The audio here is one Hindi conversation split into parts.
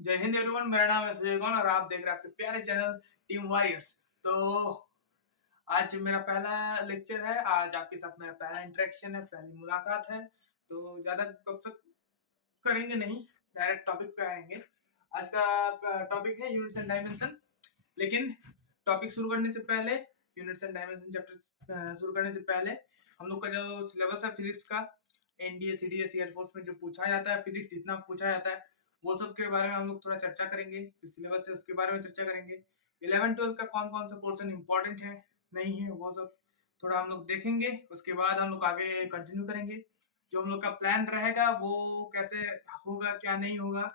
जय हिंद एवरीवन, मेरा नाम है सुजय गौन और आप देख रहे हैं आपके प्यारे चैनल टीम वॉरियर्स। तो आज मेरा पहला लेक्चर है। आज आपके साथ मेरा पहला इंटरेक्शन है, पहली मुलाकात है। तो ज़्यादा गपशप करेंगे नहीं, डायरेक्ट टॉपिक पे आएंगे। आज का टॉपिक है यूनिट्स एंड डायमेंशन। लेकिन टॉपिक शुरू करने से पहले, यूनिट्स एंड डायमेंशन चैप्टर शुरू करने से पहले, हम लोग का जो सिलेबस है फिजिक्स का, एनडीए सीडीएस एयरफोर्स में जो पूछा जाता है, फिजिक्स जितना पूछा जाता है वो सब के बारे में हम लोग थोड़ा चर्चा करेंगे। जो सिलेबस है उसके बारे में चर्चा करेंगे। 11-12 का कौन कौन सा पोर्शन इंपॉर्टेंट है, नहीं है, वो सब थोड़ा हम लोग देखेंगे। उसके बाद हम लोग आगे कंटिन्यू करेंगे। जो हम लोग का प्लान रहेगा वो कैसे होगा, क्या नहीं होगा,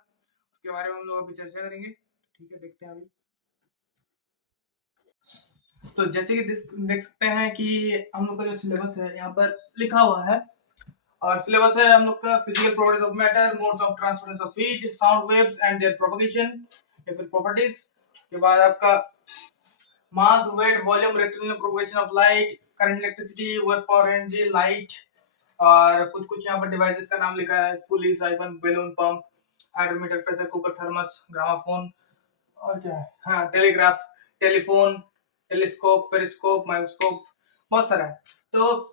उसके बारे में हम लोग अभी चर्चा करेंगे। ठीक है, देखते हैं अभी। तो जैसे कि देख सकते हैं कि हम लोग का जो सिलेबस है यहाँ पर लिखा हुआ है। और सिलेबस है हम लोग का physical properties of matter, modes of transference of heat, sound waves and their propagation या फिर प्रॉपर्टीज। उसके बाद आपका mass, weight, volume, rectangular propagation of light, current, electricity, work, power, energy, light. और कुछ कुछ यहाँ पर डिवाइसेस का नाम लिखा है: pulley, siphon, balloon, pump, hydrometer, pressure cooker, thermos, gramophone, और क्या है, हाँ, telegraph, telephone, telescope, periscope, microscope, बहुत सारा है। तो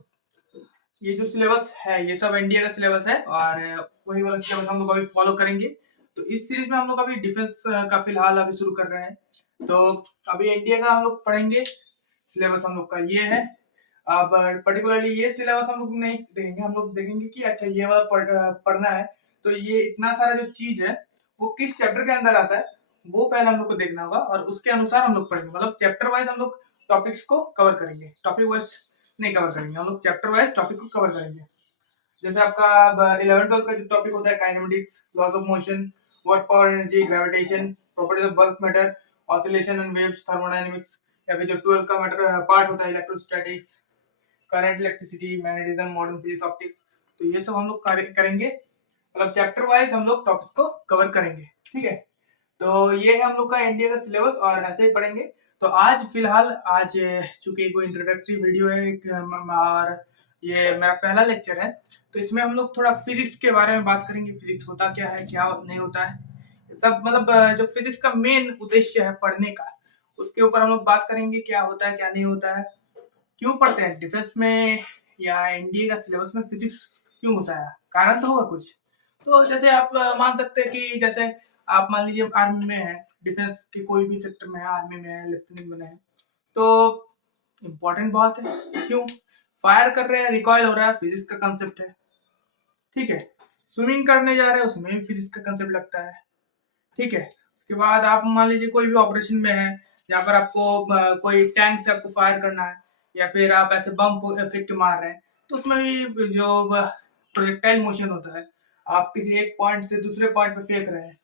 ये जो सिलेबस है ये सब एनडीए का सिलेबस है और वही वाला सिलेबस हम लोग अभी फॉलो करेंगे। तो इस सीरीज में हम लोग अभी डिफेंस का फिलहाल अभी शुरू कर रहे हैं। तो अभी एनडीए का हम लोग पढ़ेंगे। सिलेबस हम लोग का ये है। अब पर्टिकुलरली ये सिलेबस हम लोग नहीं देखेंगे, हम लोग देखेंगे कि अच्छा ये वाला पढ़ना है तो ये इतना सारा जो चीज है वो किस चैप्टर के अंदर आता है वो पहले हम लोग को देखना होगा और उसके अनुसार हम लोग पढ़ेंगे। मतलब चैप्टर वाइज हम लोग टॉपिक्स को कवर करेंगे, टॉपिक वाइज नहीं कवर करेंगे, हम लोग चैप्टर वाइज टॉपिक को कवर करेंगे। जैसे आपका 11-12 का जो टॉपिक होता है kinematics, laws of motion, work, power, energy, gravitation, properties of bulk matter, oscillation and waves, thermodynamics. या फिर जो 12 का मैटर पार्ट होता है electrostatics, current, electricity, magnetism, modern physics, optics. तो ये सब हम लोग करेंगे। मतलब चैप्टर वाइज हम लोग टॉपिक्स को कवर करेंगे। ठीक है, तो ये है हम लोग का एनडीए का सिलेबस और ऐसे ही पढ़ेंगे। तो आज फिलहाल चूंकि कोई इंट्रोडक्टरी वीडियो है और ये मेरा पहला लेक्चर है तो इसमें हम लोग थोड़ा फिजिक्स के बारे में बात करेंगे। फिजिक्स होता क्या है, क्या नहीं होता है, सब मतलब जो फिजिक्स का मेन उद्देश्य है पढ़ने का उसके ऊपर हम लोग बात करेंगे। क्या होता है, क्या नहीं होता है, क्यों पढ़ते हैं डिफेंस में या एनडीए का सिलेबस में फिजिक्स क्यों घुसाया, कारण तो होगा कुछ। तो जैसे आप मान सकते हैं कि जैसे आप मान लीजिए आर्मी में है, डिफेंस के कोई भी सेक्टर में है, आर्मी में है, लेफ्टिनेंट में है, तो इम्पोर्टेंट बहुत है। क्यों फायर कर रहे हैं, रिकॉइल हो रहा है, फिजिक्स का कंसेप्ट है। ठीक है, स्विमिंग करने जा रहे हैं उसमें भी फिजिक्स का कंसेप्ट लगता है। ठीक है, उसके बाद आप मान लीजिए कोई भी ऑपरेशन में है जहाँ पर आपको कोई टैंक से आपको फायर करना है या फिर आप ऐसे बम इफेक्ट मार रहे हैं तो उसमें भी जो प्रोजेक्टाइल मोशन होता है, आप किसी एक पॉइंट से दूसरे पॉइंट पे फेंक रहे हैं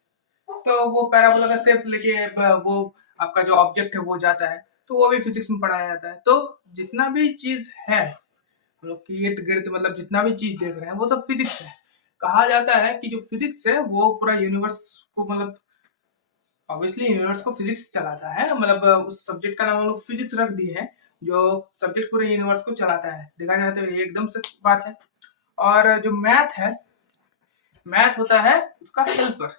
तो वो पैराबोला का शेप लेके वो आपका जो ऑब्जेक्ट है वो जाता है, तो वो भी फिजिक्स में पढ़ाया जाता है। तो जितना भी चीज है हम लोग की इर्द गिर्द, मतलब जितना भी चीज देख रहे हैं वो सब फिजिक्स है। कहा जाता है कि जो फिजिक्स है वो पूरा यूनिवर्स को, मतलब ऑब्वियसली यूनिवर्स को फिजिक्स चलाता है, मतलब उस सब्जेक्ट का नाम हम लोग फिजिक्स रख दिए है जो सब्जेक्ट पूरे यूनिवर्स को चलाता है। देखा जाए तो ये एकदम सच बात है। और जो मैथ है, मैथ होता है उसका हेल्पर।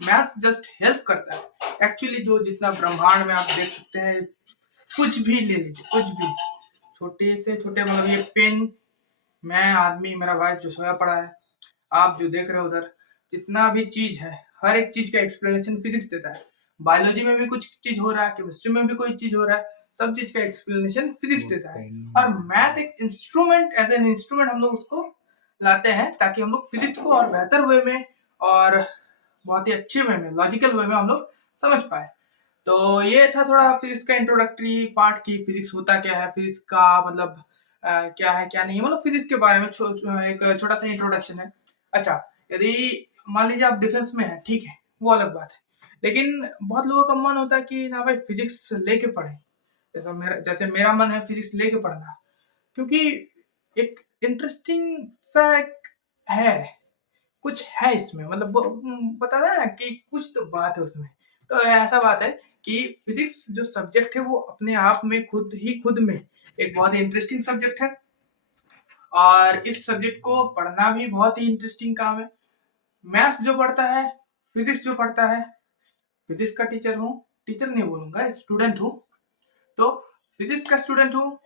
मैथ जस्ट हेल्प करता है। एक्चुअली जो जितना ब्रह्मांड में आप देख सकते हैं, कुछ भी ले लीजिए, कुछ भी छोटे से छोटे, मतलब ये पेन, मैं, आदमी, मेरा भाई जो सोया पड़ा है, आप जो देख रहे हो उधर, जितना भी चीज है हर एक चीज का एक्सप्लेनेशन फिजिक्स देता है। बायोलॉजी में भी कुछ चीज हो रहा है, केमिस्ट्री में भी कोई चीज हो रहा है, सब चीज का एक्सप्लेनेशन फिजिक्स देता है। और मैथ एक इंस्ट्रूमेंट, एज एन इंस्ट्रूमेंट हम लोग उसको लाते हैं ताकि हम लोग फिजिक्स को और बेहतर वे में और बहुत ही अच्छे वे में, लॉजिकल वे में हम लोग समझ पाए। तो ये था थोड़ा फिजिक्स का इंट्रोडक्टरी पार्ट की फिजिक्स होता क्या है, फिजिक्स का मतलब क्या है क्या नहीं, मतलब फिजिक्स के बारे में एक छोटा सा इंट्रोडक्शन है। अच्छा, यदि मान लीजिए आप डिफेंस में है, ठीक है, वो अलग बात है। लेकिन बहुत लोगों का मन होता है कि ना भाई फिजिक्स लेके पढ़े। जैसे मेरा मन है फिजिक्स लेके पढ़ना, क्योंकि एक इंटरेस्टिंग सा एक है, कुछ है इसमें, मतलब पता है ना कि कुछ तो बात है उसमें। तो ऐसा बात है कि फिजिक्स जो सब्जेक्ट है वो अपने आप में खुद में एक बहुत ही इंटरेस्टिंग सब्जेक्ट है और इस सब्जेक्ट को पढ़ना भी बहुत ही इंटरेस्टिंग काम है। मैथ्स जो पढ़ता है, फिजिक्स जो पढ़ता है, फिजिक्स का टीचर हूँ, टीचर नहीं बोलूंगा, स्टूडेंट हूँ। तो फिजिक्स का स्टूडेंट हूँ,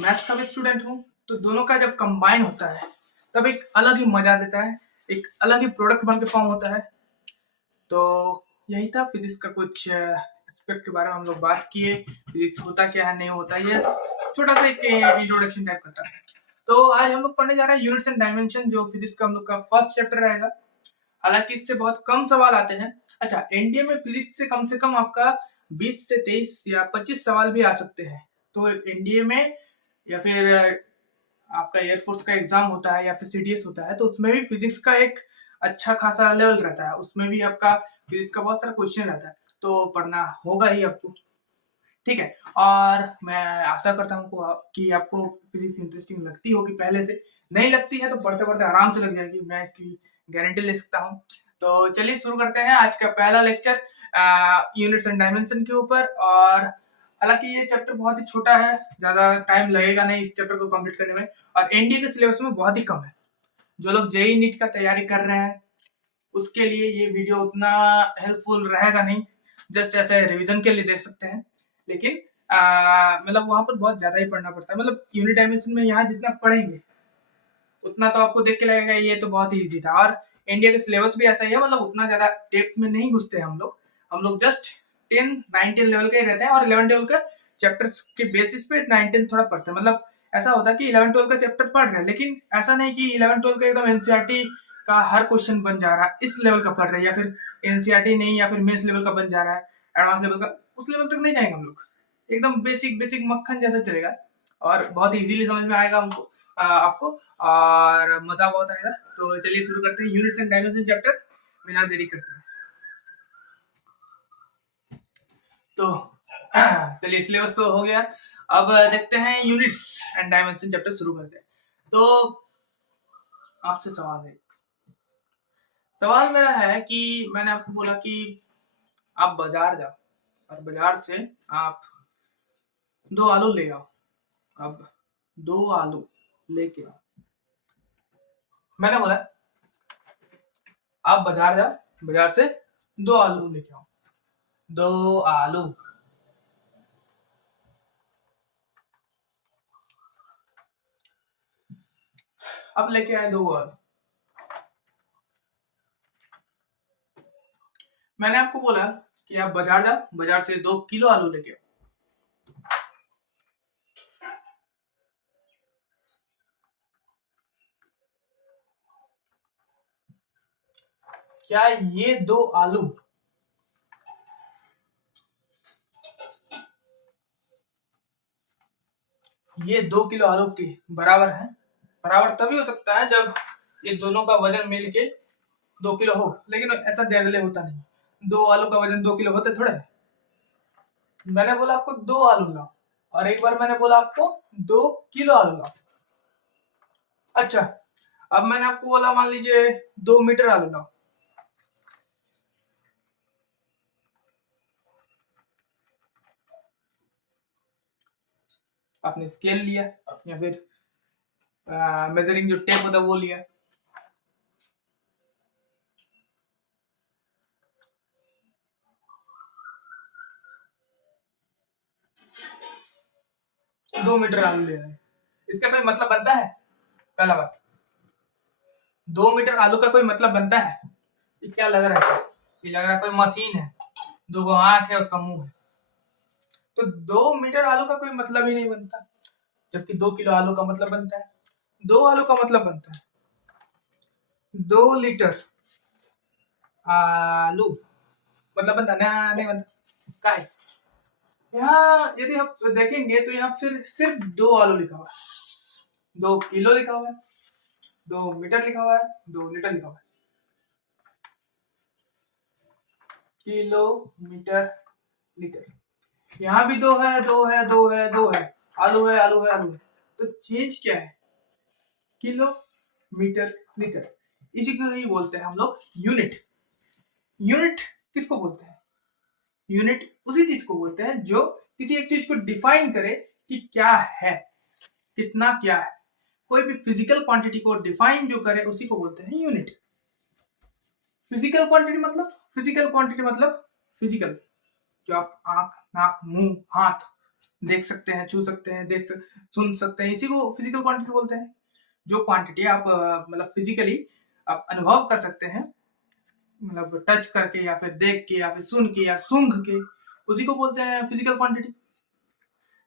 मैथ्स का भी स्टूडेंट हूँ। तो दोनों का जब कंबाइन होता है तब एक अलग ही मजा देता है, एक अलग ही प्रोडक्ट बन के फॉर्म होता है। तो यही था फिजिक्स का कुछ एस्पेक्ट के बारे में हम लोग बात किए। फिजिक्स होता क्या है, नहीं होता, ये छोटा सा एक इंट्रोडक्शन टाइप का था। तो आज हम लोग पढ़ने जा रहे हैं यूनिट्स एंड डायमेंशन, जो फिजिक्स का हम लोग का फर्स्ट चैप्टर रहेगा। हालांकि इससे बहुत कम सवाल आते हैं। अच्छा, एनडीए में फिजिक्स से कम आपका 20 से 23 या 25 सवाल भी आ सकते हैं। तो एनडीए में या फिर आपका एयरफोर्स का एग्जाम होता है या फिर सीडीएस होता है, तो उसमें भी फिजिक्स का एक अच्छा खासा लेवल रहता है। उसमें भी आपका फिजिक्स का बहुत सारा क्वेश्चन रहता है, तो पढ़ना होगा ही आपको। ठीक है, और मैं आशा करता हूँ कि आपको फिजिक्स इंटरेस्टिंग लगती होगी। पहले से नहीं लगती है तो पढ़ते पढ़ते आराम से लग जाएगी, मैं इसकी गारंटी ले सकता हूँ। तो चलिए शुरू करते हैं आज का पहला लेक्चर यूनिट्स एंड डायमेंशन के ऊपर। और हालांकि ये चैप्टर बहुत ही छोटा है, ज्यादा टाइम लगेगा नहीं इस चैप्टर को कंप्लीट करने में, और एनडीए के सिलेबस में बहुत ही कम है। जो लोग जेई नीट का तैयारी कर रहे हैं उसके लिए ये वीडियो उतना हेल्पफुल रहेगा नहीं, जस्ट ऐसे रिवीजन के लिए देख सकते हैं। लेकिन मतलब वहां पर बहुत ज्यादा ही पढ़ना पड़ता है। मतलब यूनिट डायमेंशन में यहाँ जितना पढ़ेंगे उतना तो आपको देख के लगेगा ये तो बहुत ही इजी था। और इंडिया के सिलेबस भी ऐसा ही है, मतलब उतना ज्यादा डेप्थ में नहीं घुसते हम लोग जस्ट 10 9 10 लेवल का ही रहते हैं, और 11 12 का चैप्टर्स के बेसिस पे 9 10 थोड़ा पढ़ते हैं। मतलब ऐसा होता है कि 11 12 का चैप्टर पढ़ रहे हैं, लेकिन ऐसा नहीं कि 11 12 का एकदम एनसीईआरटी का हर क्वेश्चन बन जा रहा है, इस लेवल का पढ़ रहे हैं, या फिर एनसीईआरटी नहीं या फिर मेंस लेवल का बन जा रहा है, एडवांस लेवल का, उस लेवल तक नहीं जाएंगे हम लोग। एकदम बेसिक बेसिक मक्खन जैसा चलेगा, और बहुत इजीली समझ में आएगा हमको आपको, और मजा बहुत आएगा। तो चलिए शुरू करते हैं यूनिट्स एंड डायमेंशन चैप्टर बिना देरी करते हुए। तो चलिए सिलेबस तो हो गया, अब देखते हैं यूनिट्स एंड डायमेंशन चैप्टर शुरू करते हैं। तो आपसे सवाल मेरा है कि मैंने आपको बोला कि आप बाजार जाओ और बाजार से आप 2 आलू ले आओ। अब 2 आलू लेके आओ, मैंने बोला आप बाजार जाओ, बाजार से 2 आलू लेके आओ। 2 आलू, अब लेके आए 2 आलू। मैंने आपको बोला कि आप बाजार जाओ, बाजार से 2 किलो आलू लेके आओ। क्या ये 2 आलू ये 2 किलो आलू के बराबर है? बराबर तभी हो सकता है जब ये दोनों का वजन मिलके 2 किलो हो, लेकिन ऐसा जनरली होता नहीं। 2 आलू का वजन 2 किलो होते थोड़े। मैंने बोला आपको 2 आलू लाओ, और एक बार मैंने बोला आपको 2 किलो आलू लाओ। अच्छा, अब मैंने आपको बोला मान लीजिए 2 मीटर आलू लाओ। आपने स्केल लिया या फिर मेजरिंग जो टेप होता है वो लिया। दो मीटर आलू ले रहे हैं, इसका कोई मतलब बनता है? पहला बात, 2 मीटर आलू का कोई मतलब बनता है? ये क्या लग रहा है? ये लग रहा है कोई मशीन है, 2 आंख है, उसका मुंह है। तो 2 मीटर आलू का कोई मतलब ही नहीं बनता, जबकि 2 किलो आलू का मतलब बनता है। 2 आलू का मतलब बनता है 2 लीटर आलू, मतलब बनता नहीं बनता का है? यहाँ यदि आप देखेंगे तो यहाँ फिर सिर्फ 2 आलू लिखा हुआ है, 2 किलो लिखा हुआ है, 2 मीटर लिखा हुआ है, 2 लीटर लिखा हुआ है। किलो मीटर लीटर, यहाँ भी 2 है, 2 है, 2 है, 2 है, आलू है, आलू है, आलू है। तो चेंज क्या है? किलो मीटर लीटर, इसी को ही बोलते हैं हम लोग यूनिट। यूनिट किसको बोलते हैं? यूनिट उसी चीज को बोलते हैं जो किसी एक चीज को डिफाइन करे कि क्या है, कितना क्या है। कोई भी फिजिकल क्वांटिटी को डिफाइन जो करे उसी को बोलते हैं यूनिट। फिजिकल क्वांटिटी मतलब फिजिकल, जो आप आंख, नाक, मुंह, हाथ देख सकते हैं, छू सकते हैं, सुन सकते हैं, इसी को फिजिकल क्वांटिटी बोलते हैं। जो क्वांटिटी आप मतलब फिजिकली आप अनुभव कर सकते हैं, मतलब टच करके या फिर देख के या फिर सुन के या सूंघ के, उसी को बोलते हैं फिजिकल क्वांटिटी।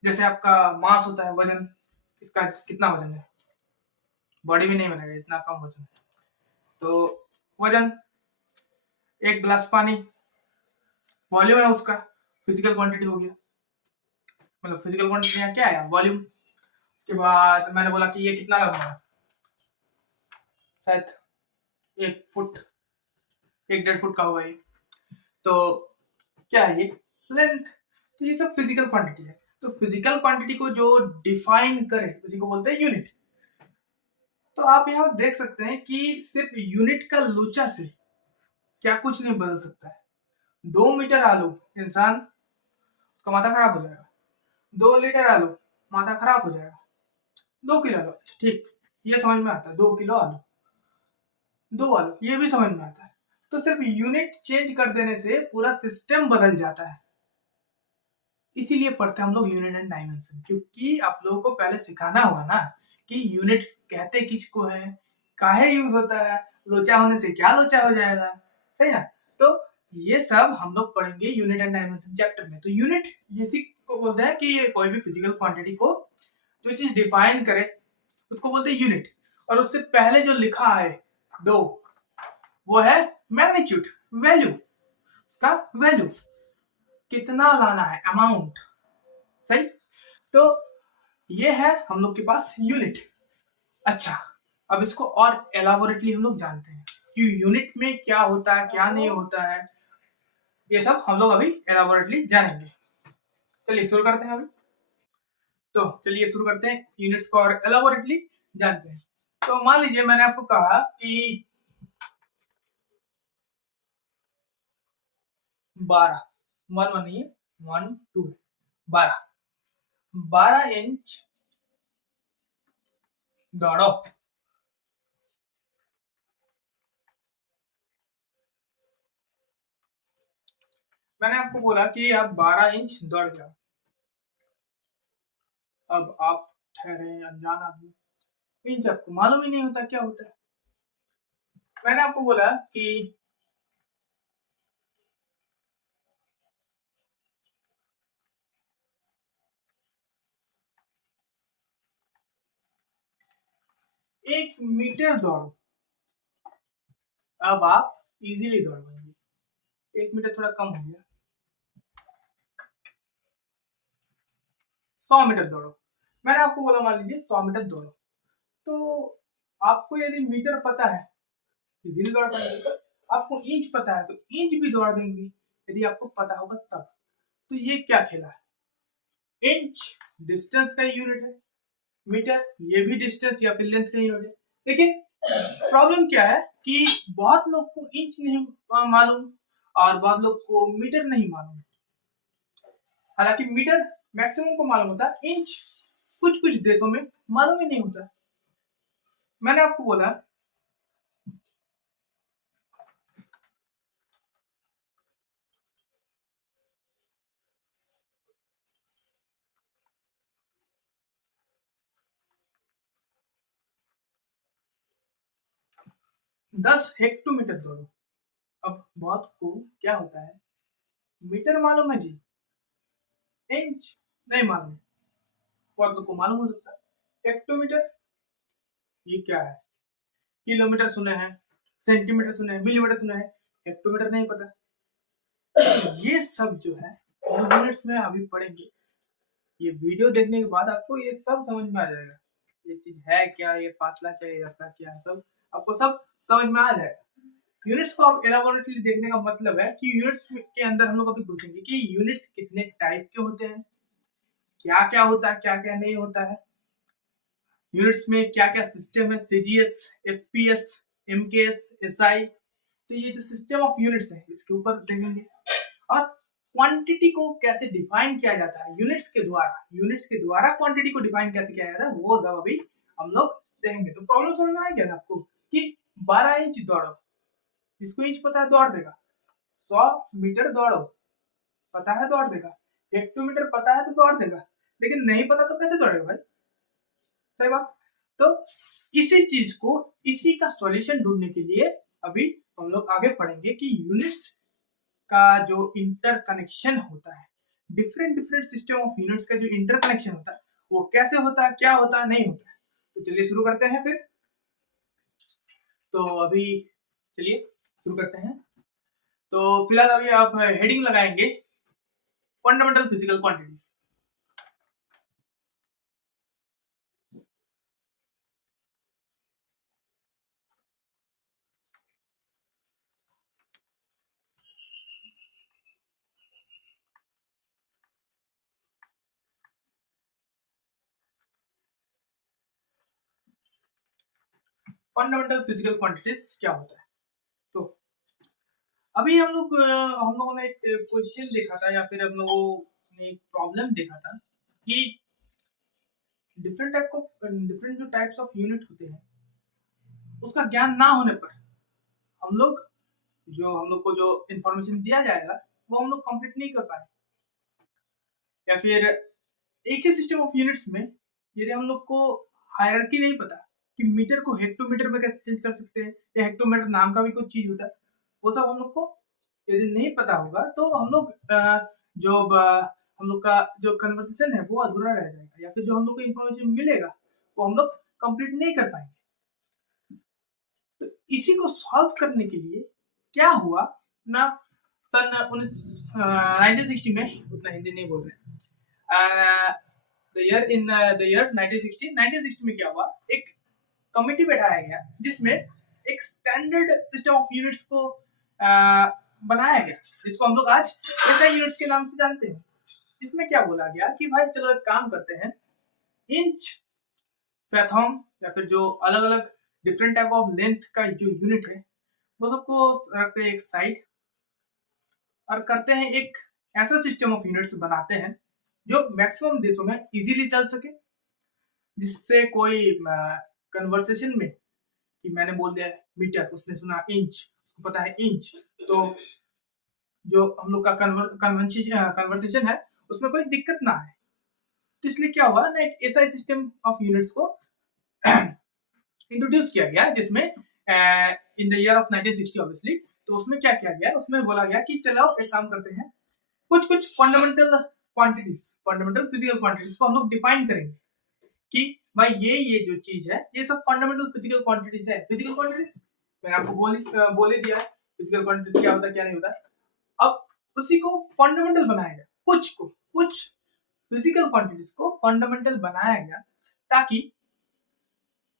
जैसे आपका मास होता है, वजन, इसका कितना वजन है, बॉडी भी नहीं बनेगा इतना कम वजन। तो वजन, एक गिलास पानी, वॉल्यूम है उसका, फिजिकल क्वांटिटी हो गया। मतलब फिजिकल क्वांटिटी यहाँ क्या है, वॉल्यूम। उसके बाद मैंने बोला कि ये कितना लंबा है, शायद 1 फुट, 1-1.5 फुट का होगा ये। तो क्या है ये, लेंथ। तो ये सब फिजिकल क्वांटिटी है। तो फिजिकल क्वांटिटी को जो डिफाइन करे उसी को बोलते हैं यूनिट। तो आप यहाँ देख सकते हैं कि सिर्फ यूनिट का लोचा से क्या कुछ नहीं बदल सकता है। 2 मीटर आलू, इंसान उसका माथा खराब हो जाएगा। 2 लीटर आलू, माथा खराब हो जाएगा। 2 किलो आलू, ठीक, ये समझ में आता है। 2 किलो आलू, 2 आलू, ये भी समझ में आता है। तो सिर्फ यूनिट चेंज कर देने से पूरा सिस्टम बदल जाता है। इसीलिए पढ़ते हैं हम लोग यूनिट एंड डायमेंशन, क्योंकि आप लोगों को पहले सिखाना होगा ना कि यूनिट कहते किसको है, काहे यूज होता है, लोचा होने से क्या लोचा हो जाएगा, सही ना। तो ये सब हम लोग पढ़ेंगे यूनिट एंड डायमेंशन चैप्टर में। तो यूनिट इसी को बोलते हैं कि कोई भी फिजिकल क्वांटिटी को जो चीज डिफाइन करे उसको बोलते हैं यूनिट। और उससे पहले जो लिखा है दो, वो है मैग्नीट्यूड, वैल्यू, उसका वैल्यू कितना लाना है, अमाउंट, सही। तो ये है हम लोग के पास यूनिट। अच्छा, अब इसको और एलाबोरेटली हम लोग जानते हैं कि यूनिट में क्या होता है, क्या नहीं होता है, ये सब हम लोग अभी एलाबोरेटली जानेंगे। चलिए शुरू करते हैं अभी। तो चलिए शुरू करते हैं, यूनिट्स को और एलाबोरेटली जानते हैं। तो मान लीजिए मैंने आपको कहा कि 12, 1 नहीं है, 1 2, 12, 12 इंच दौड़ो। मैंने आपको बोला कि आप 12 इंच दौड़ जाओ। अब आप ठहरे अनजान आदमी, इंच आपको मालूम ही नहीं होता क्या होता है। मैंने आपको बोला कि एक मीटर दौड़ो। अब आप इजीली दौड़ पाएंगे। 1 मीटर थोड़ा कम हो गया, 100 मीटर दौड़ो। मैंने आपको बोला मान लीजिए 100 मीटर दौड़ो। तो आपको यदि मीटर पता है इजीली दौड़ पाएंगे, आपको इंच पता है तो इंच भी दौड़ देंगे यदि आपको पता होगा तब। तो ये क्या खेला है, इंच डिस्टेंस का यूनिट है, मीटर ये भी डिस्टेंस या फिर लेंथ का यूनिट है। लेकिन प्रॉब्लम क्या है कि बहुत लोग को इंच नहीं मालूम और बहुत लोग को मीटर नहीं मालूम। हालांकि मीटर मैक्सिमम को मालूम होता है, इंच कुछ कुछ देशों में मालूम ही नहीं होता। मैंने आपको बोला 10 हेक्टोमीटर दौड़ो। अब बहुत को क्या होता है, मीटर मालूम है जी, इंच नहीं मालूम। बहुत लोग को मालूम हो सकता है हेक्टोमीटर, ये क्या है, किलोमीटर सुने हैं, सेंटीमीटर सुने हैं, मिलीमीटर सुने हैं, हेक्टोमीटर नहीं पता। तो ये सब जो है यूनिट्स में अभी पढ़ेंगे। ये वीडियो देखने के बाद आपको ये सब समझ में आ जाएगा, ये चीज है क्या, ये फासला क्या, ये रखा क्या है, सब आपको सब समझ में आ जाएगा। यूनिट्स को आप एलाबोरेटली देखने का मतलब है कि यूनिट्स के अंदर हम लोग अभी पूछेंगे कि यूनिट्स कितने टाइप के होते हैं, क्या क्या होता है, क्या क्या नहीं होता है, यूनिट्स में क्या क्या सिस्टम है, सीजीएस, एफपीएस, एमकेएस, एसआई। तो ये जो सिस्टम ऑफ यूनिट्स है इसके ऊपर देखेंगे। और क्वांटिटी को कैसे डिफाइन किया जाता है यूनिट्स के द्वारा, यूनिट्स के द्वारा क्वांटिटी को डिफाइन कैसे किया जाता है वो सब अभी हम लोग देखेंगे। तो प्रॉब्लम समझ में आएगा आपको कि 12 इंच दौड़ो, जिसको इंच पता है दौड़ देगा, 100 मीटर दौड़ो, पता है तो दौड़ देगा, हेक्टोमीटर पता है तो दौड़ देगा, लेकिन नहीं पता तो कैसे दौड़ेगा भाई? सही बात। तो इसी चीज को, इसी का सॉल्यूशन ढूंढने के लिए अभी हम लोग आगे पढ़ेंगे कि यूनिट्स का जो इंटरकनेक्शन होता है, different different system of units का जो इंटरकनेक्शन होता है वो कैसे होता है, क्या होता है, नहीं होता है। तो चलिए शुरू करते हैं फिर। तो अभी चलिए शुरू करते हैं। तो फिलहाल अभी आप हेडिंग लगाएंगे fundamental physical quantity. Fundamental physical quantities क्या होता है? तो अभी हम लोगों ने एक क्वेश्चन देखा था, या फिर हम लोगों ने एक प्रॉब्लम देखा था कि डिफरेंट जो टाइप्स ऑफ यूनिट होते हैं उसका ज्ञान ना होने पर हम लोग हम लोग को जो इंफॉर्मेशन दिया जाएगा वो हम लोग कंप्लीट नहीं कर पाए, या फिर एक ही सिस्टम ऑफ यूनिट्स में यदि हम लोग को हायरार्की नहीं पता कि मीटर को हेक्टोमीटर में कैसे चेंज कर सकते हैं, या हेक्टोमीटर नाम का भी कुछ चीज होता है, वो सब हम लोग को यदि नहीं पता होगा तो हम लोग हम लोग का जो कन्वर्सेशन है वो अधूरा रह जाएगा, या फिर जो हम लोग को इन्फॉर्मेशन मिलेगा वो हम लोग कंप्लीट नहीं कर पाएंगे। तो इसी को सॉल्व करने के लिए क्या हुआ ना, सन 1960 में, उतना हिंदी नहीं बोल रहे, द ईयर 1960 में क्या हुआ, एक कमिटी बैठाया गया जिसमें एक स्टैंडर्ड सिस्टम ऑफ यूनिट्स को बनाया गया, जिसको हम लोग आज एसआई यूनिट्स के नाम से जानते हैं। इसमें क्या बोला गया कि भाई चलो एक काम करते हैं, इंच, पैथॉम, या फिर जो अलग अलग डिफरेंट टाइप ऑफ लेंथ का जो यूनिट है वो सबको रखते हैं एक साइड, और करते हैं एक ऐसा सिस्टम ऑफ यूनिट्स बनाते हैं जो मैक्सिमम देशों में इजीली चल सके, जिससे कोई कन्वर्सेशन में कि मैंने बोल दिया मीटर, उसने सुना इंच, उसको पता है इंच, तो जो हम लोग का कन्वर्सेशन है उसमें कोई दिक्कत ना आए। तो इसलिए क्या हुआ ना, एक ऐसा सिस्टम ऑफ यूनिट्स को इंट्रोड्यूस किया गया जिसमें in the year of 1960 obviously. तो उसमें क्या किया गया, उसमें बोला गया कि चलो एक काम करते हैं, कुछ कुछ fundamental quantities, fundamental physical quantities को हम लोग डिफाइन करेंगे कि भाई ये जो चीज है ये सब फंडामेंटल फिजिकल क्वांटिटीज है। फिजिकल क्वांटिटीज मैंने आपको बोल ही दिया है फिजिकल क्वांटिटीज क्या होता है क्या नहीं होता। अब उसी को फंडामेंटल बनाया गया, कुछ फिजिकल क्वांटिटीज को फंडामेंटल बनाया गया ताकि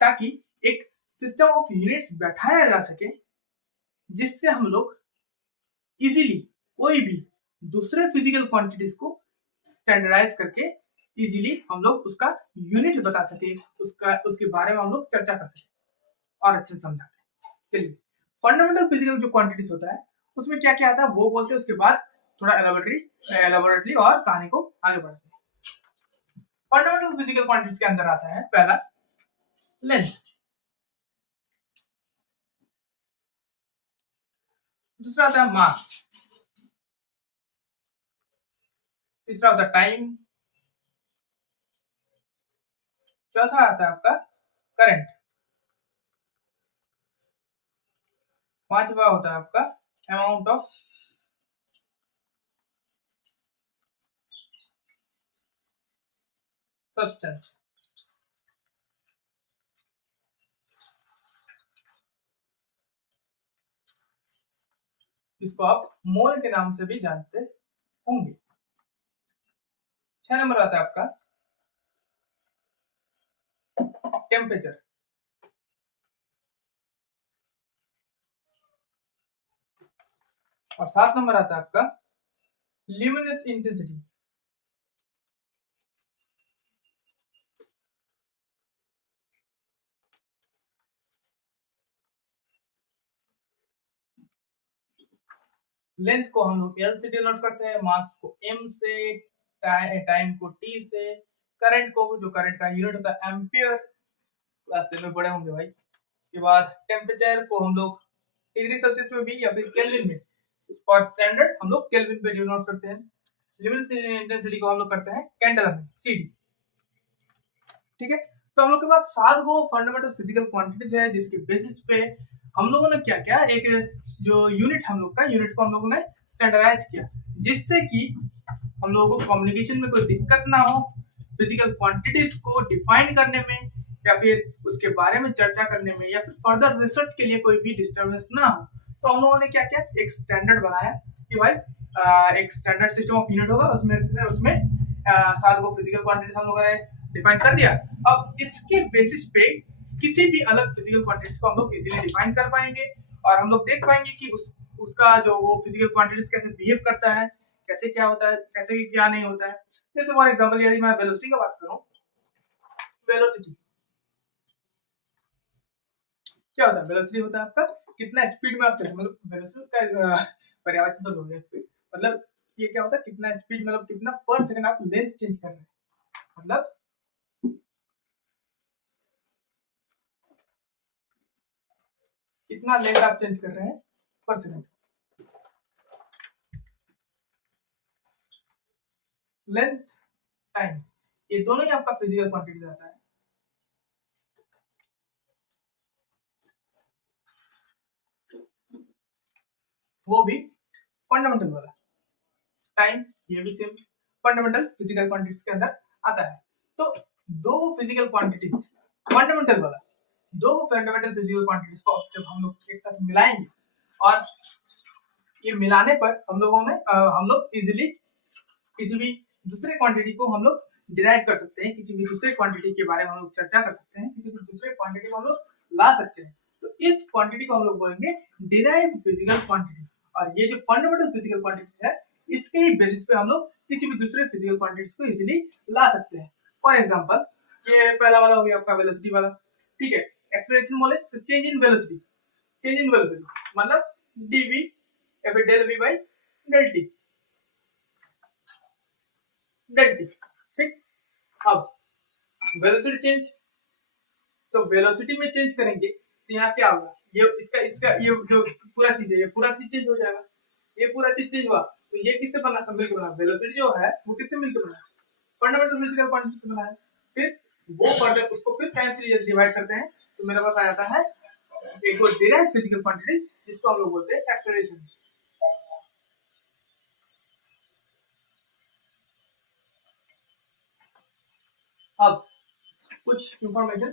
ताकि एक सिस्टम ऑफ यूनिट्स बैठाया जा सके, जिससे हम लोग इजीली कोई भी दूसरे फिजिकल क्वांटिटीज को स्टैंडर्डाइज करके इजीली हम लोग उसका यूनिट बता सके, उसके बारे में हम लोग चर्चा कर सके और अच्छे से समझा सके। चलिए, फंडामेंटल फिजिकल जो क्वांटिटीज होता है उसमें क्या क्या आता है वो बोलते हैं, उसके बाद थोड़ा एलाबोरेटली और कहानी को आगे बढ़ते हैं। फंडामेंटल फिजिकल क्वांटिटीज के अंदर आता है पहला लेंथ, दूसरा आता है मास, तीसरा होता है टाइम, चौथा आता है आपका करंट, पांचवा होता है आपका अमाउंट ऑफ सब्सटेंस। जिसको आप मोल के नाम से भी जानते होंगे। 6 नंबर आता है आपका टेम्परेचर, और 7 नंबर आता है आपका ल्यूमिनस इंटेंसिटी। लेंथ को हम लोग एल से डिनोट करते हैं, मास को एम से, टाइम को टी से, करंट को, जो करंट का यूनिट होता है एम्पियर, क्लास 10 में पढ़े होंगे भाई। उसके बाद टेम्परेचर को हम लोग डिग्री सेल्सियस में भी या फिर केल्विन में, फॉर स्टैंडर्ड हम लोग केल्विन पे डिनोट करते हैं। लिमिट इंटेंसिटी को हम लोग करते हैं कैंडल में CD। ठीक है, तो हम लोग के पास 7 गो फंडामेंटल फिजिकल क्वांटिटीज है जिसके बेसिस पे हम लोगों ने क्या क्या एक जो यूनिट हम लोग का यूनिट को हम लोगों ने स्टैंडर्डाइज किया, जिससे कि हम लोगों को कम्युनिकेशन में कोई दिक्कत ना हो, फिजिकल क्वांटिटीज को डिफाइन करने में या फिर उसके बारे में चर्चा करने में या फिर फर्दर रिसर्च के लिए कोई भी डिस्टर्बेंस ना हो। तो हम लोगों ने क्या क्या एक स्टैंडर्ड बनाया कि भाई एक स्टैंडर्ड सिस्टम ऑफ यूनिट होगा, उसमें 7 गो फिजिकल क्वांटिटीज हम लोगों ने डिफाइन कर दिया। अब इसके बेसिस पे किसी भी अलग फिजिकल क्वांटिटीज को हम लोग इजीली डिफाइन कर पाएंगे और हम लोग देख पाएंगे कि उसका जो वो फिजिकल क्वांटिटीज कैसे बिहेव करता है, कैसे क्या होता है, कैसे क्या नहीं होता है। जैसे फॉर एग्जांपल यदि मैं वेलोसिटी की बात करूं, वेलोसिटी क्या होता है? वेलोसिटी होता है आपका कितना स्पीड में आप चलते, मतलब वेलोसिटी का पर्यायवाची शब्द हो गया स्पीड, मतलब ये क्या होता है कितना स्पीड, मतलब कितना पर सेकंड आप लेंथ चेंज कर रहे हैं, मतलब कितना लेंथ आप चेंज कर रहे हैं पर सेकंड। लेंथ, टाइम, ये दोनों ही आपका फिजिकल क्वांटिटी आता है। वो भी फंडामेंटल वाला। टाइम ये भी सेम फंडामेंटल फिजिकल क्वांटिटीज के अंदर आता है। तो दो फिजिकल क्वांटिटीज फंडामेंटल वाला, दो फंडामेंटल फिजिकल क्वांटिटीज को जब हम लोग एक साथ मिलाएंगे और ये मिलाने पर हम लोग इजीली किसी भी दूसरे क्वांटिटी को हम लोग डिराइव कर सकते हैं, किसी भी दूसरे क्वांटिटी के बारे में हम लोग चर्चा कर सकते हैं, किसी भी दूसरे क्वांटिटी को हम लोग ला सकते हैं। तो इस क्वांटिटी को हम लोग बोलेंगे डिराइव्ड फिजिकल क्वांटिटी। और ये जो फंडामेंटल फिजिकल क्वांटिटी है, इसके ही बेसिस पे हम लोग किसी भी दूसरे फिजिकल क्वांटिटीज को इजीली ला सकते हैं। फॉर एग्जांपल ये पहला वाला हो गया आपका वेलोसिटी वाला, ठीक है। एक्सेलरेशन बोले तो change in velocity, change in velocity मतलब dv या फिर del v by del t, del t, ठीक। अब वेलोसिटी चेंज, तो वेलोसिटी में चेंज करेंगे तो यहाँ क्या होगा, ये इसका इसका ये जो पूरा चीज है ये पूरा चीज चेंज हो जाएगा, ये पूरा चीज चेंज हुआ तो ये किससे बना, मिलकर बना, वेलोसिटी जो है वो किससे मिलकर बना, फंडामेंटल फिजिकल क्वांटिटी से बना है। फिर वो फर्दर उसको फिर टाइम से डिवाइड करते हैं तो मेरे पास आ जाता है एक और डिराइव्ड फिजिकल क्वांटिटी जिसको हम लोग बोलते हैं एक्सेलरेशन। अब कुछ इंफॉर्मेशन,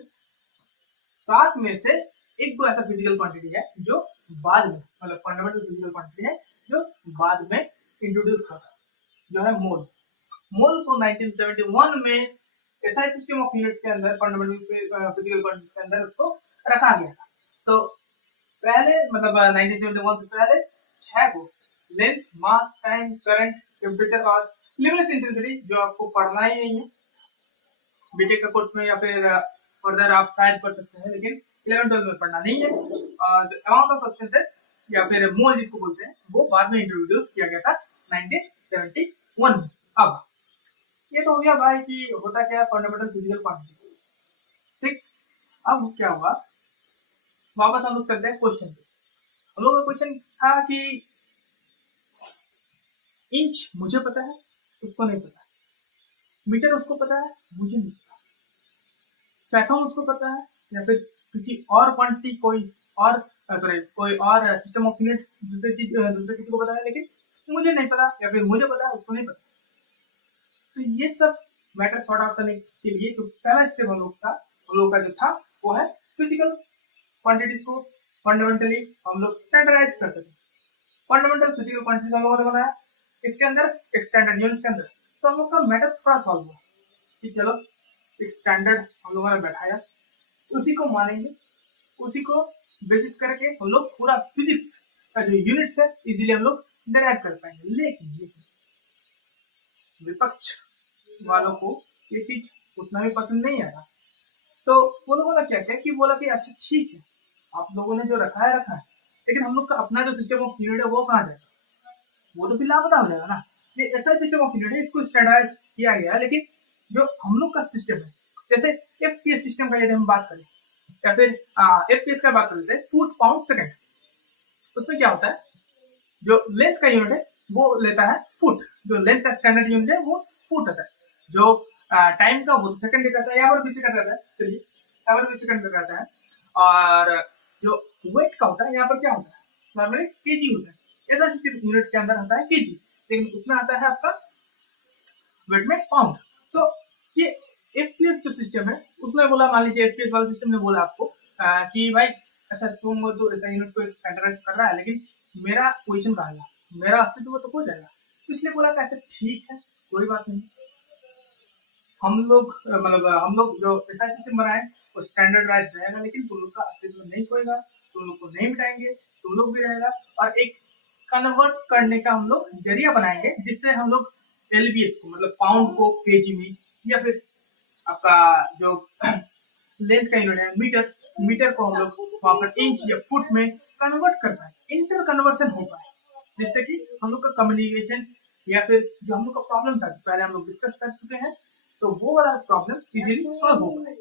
7 में से एक को ऐसा फिजिकल क्वांटिटी है जो बाद में, मतलब फंडामेंटल फिजिकल क्वांटिटी है जो बाद में इंट्रोड्यूस हुआ, जो है मोल। मोल को 1971 में एसआई सिस्टम ऑफ यूनिट के अंदर फंडामेंटल फिजिकल क्वांटिटी के अंदर उसको रखा गया था। तो पहले मतलब 1971 से पहले 6 को लेंथ, मास, टाइम, करंट, टेम्परेचर और लिमिट इंटेंसिटी जो आपको पढ़ना ही नहीं है बीटेक का कोर्स में या फिर फर्दर आप शायद पढ़ सकते हैं, लेकिन 11th-12 में पढ़ना नहीं है। अमाउंट ऑफ सब्सटेंस है या फिर मोल जिसको बोलते हैं वो बाद में इंट्रोड्यूस किया गया था 1971 में। अब ये तो हो गया भाई कि होता क्या है फंडामेंटल फिजिकल क्वांटिटी, ठीक। अब क्या हुआ, वापस हम लोग करते हैं क्वेश्चन पे। हम लोग का क्वेश्चन था कि इंच मुझे पता है, उसको नहीं पता, मीटर उसको पता है, मुझे नहीं पता, फैथम उसको पता है या फिर किसी और क्वांटिटी कोई और कोई और सिस्टम ऑफ यूनिट दूसरे किसी को पता है, लेकिन मुझे नहीं पता या फिर मुझे पता है उसको नहीं पता। तो ये सब मैटर सॉर्ट आउट करने के लिए जो पहला स्टेप हम लोग का जो था वो है फिजिकल क्वांटिटीज को फंडामेंटली हम लोग स्टैंडर्डाइज कर सकें। फंडामेंटल फिजिकल क्वांटिटीज हम लोगों ने बनाया, इसके अंदर एक स्टैंडर्ड यूनिट के अंदर, तो हम लोग का मैटर थोड़ा सॉल्व हुआ कि चलो एक स्टैंडर्ड हम लोगों ने बैठाया, उसी को मानेंगे, उसी को बेसिस करके हम लोग पूरा फिजिक्स का जो यूनिट है इजीली हम लोग डिराइव कर पाएंगे। लेकिन विपक्ष वालों को ये चीज उतना भी पसंद नहीं आया, तो वो लोगों ने क्या किया कि बोला कि अच्छा ठीक है आप लोगों ने जो रखा है, लेकिन हम लोग का अपना जो सिस्टम ऑफ यूनिट है वो कहाँ जाएगा, वो तो फिर लापता हो जाएगा ना। ये ऐसा सिस्टम ऑफ यूनिट है, इसको स्टैंडर्डाइज किया गया है, लेकिन जो हम लोग का सिस्टम है, जैसे एफपीएस सिस्टम का यदि हम बात करें या फिर एफपीएस का बात करते हैं, फुट पाउंड सेकंड, उसमें क्या होता है जो लेंथ का यूनिट है वो लेता है फुट, जो लेंथ का स्टैंडर्ड यूनिट है वो फुट होता है, जो टाइम का वो सेकंड दिखाता है, यहाँ पर भी सेकंड रहता है, चलिए यहाँ पर भी सेकंड दिखाता है, और जो वेट का होता है यहाँ पर क्या होता है, नॉर्मली केजी होता है, ऐसा यूनिट के अंदर आता है केजी, लेकिन उसमें आता है आपका वेट में पाउंड। तो ये एफपीएस जो सिस्टम है उसमें बोला, मान लीजिए एफपीएस वाला सिस्टम ने बोला आपको कि भाई अच्छा तुम तो ऐसा यूनिट को स्टैंडर्डाइज कर रहा है, लेकिन मेरा पोजीशन कहाँ है, मेरा अस्तित्व तो हो जाएगा, तो इसलिए बोला कि अच्छा ठीक है कोई बात नहीं, हम लोग मतलब हम लोग जो ऐसा सिस्टम बनाए वो स्टैंडर्डाइज रहेगा, लेकिन तुम लोग का अस्तित्व नहीं होएगा, तुम लोग को नहीं मिटाएंगे, तुम लोग भी रहेगा, और एक कन्वर्ट करने का हम लोग जरिया बनाएंगे, जिससे हम लोग एलबीएस को मतलब पाउंड को केजी में, या फिर आपका जो लेंथ का यूनिट है मीटर, मीटर को हम लोग वहां पर इंच या फुट में कन्वर्ट कर पाए, इंटर कन्वर्सन हो पाए, जिससे कि हम लोग का कम्युनिकेशन या फिर जो हम लोग का प्रॉब्लम था पहले हम लोग डिस्कस कर चुके हैं, तो वो वाला प्रॉब्लम इजीली सॉल्व हो पाए।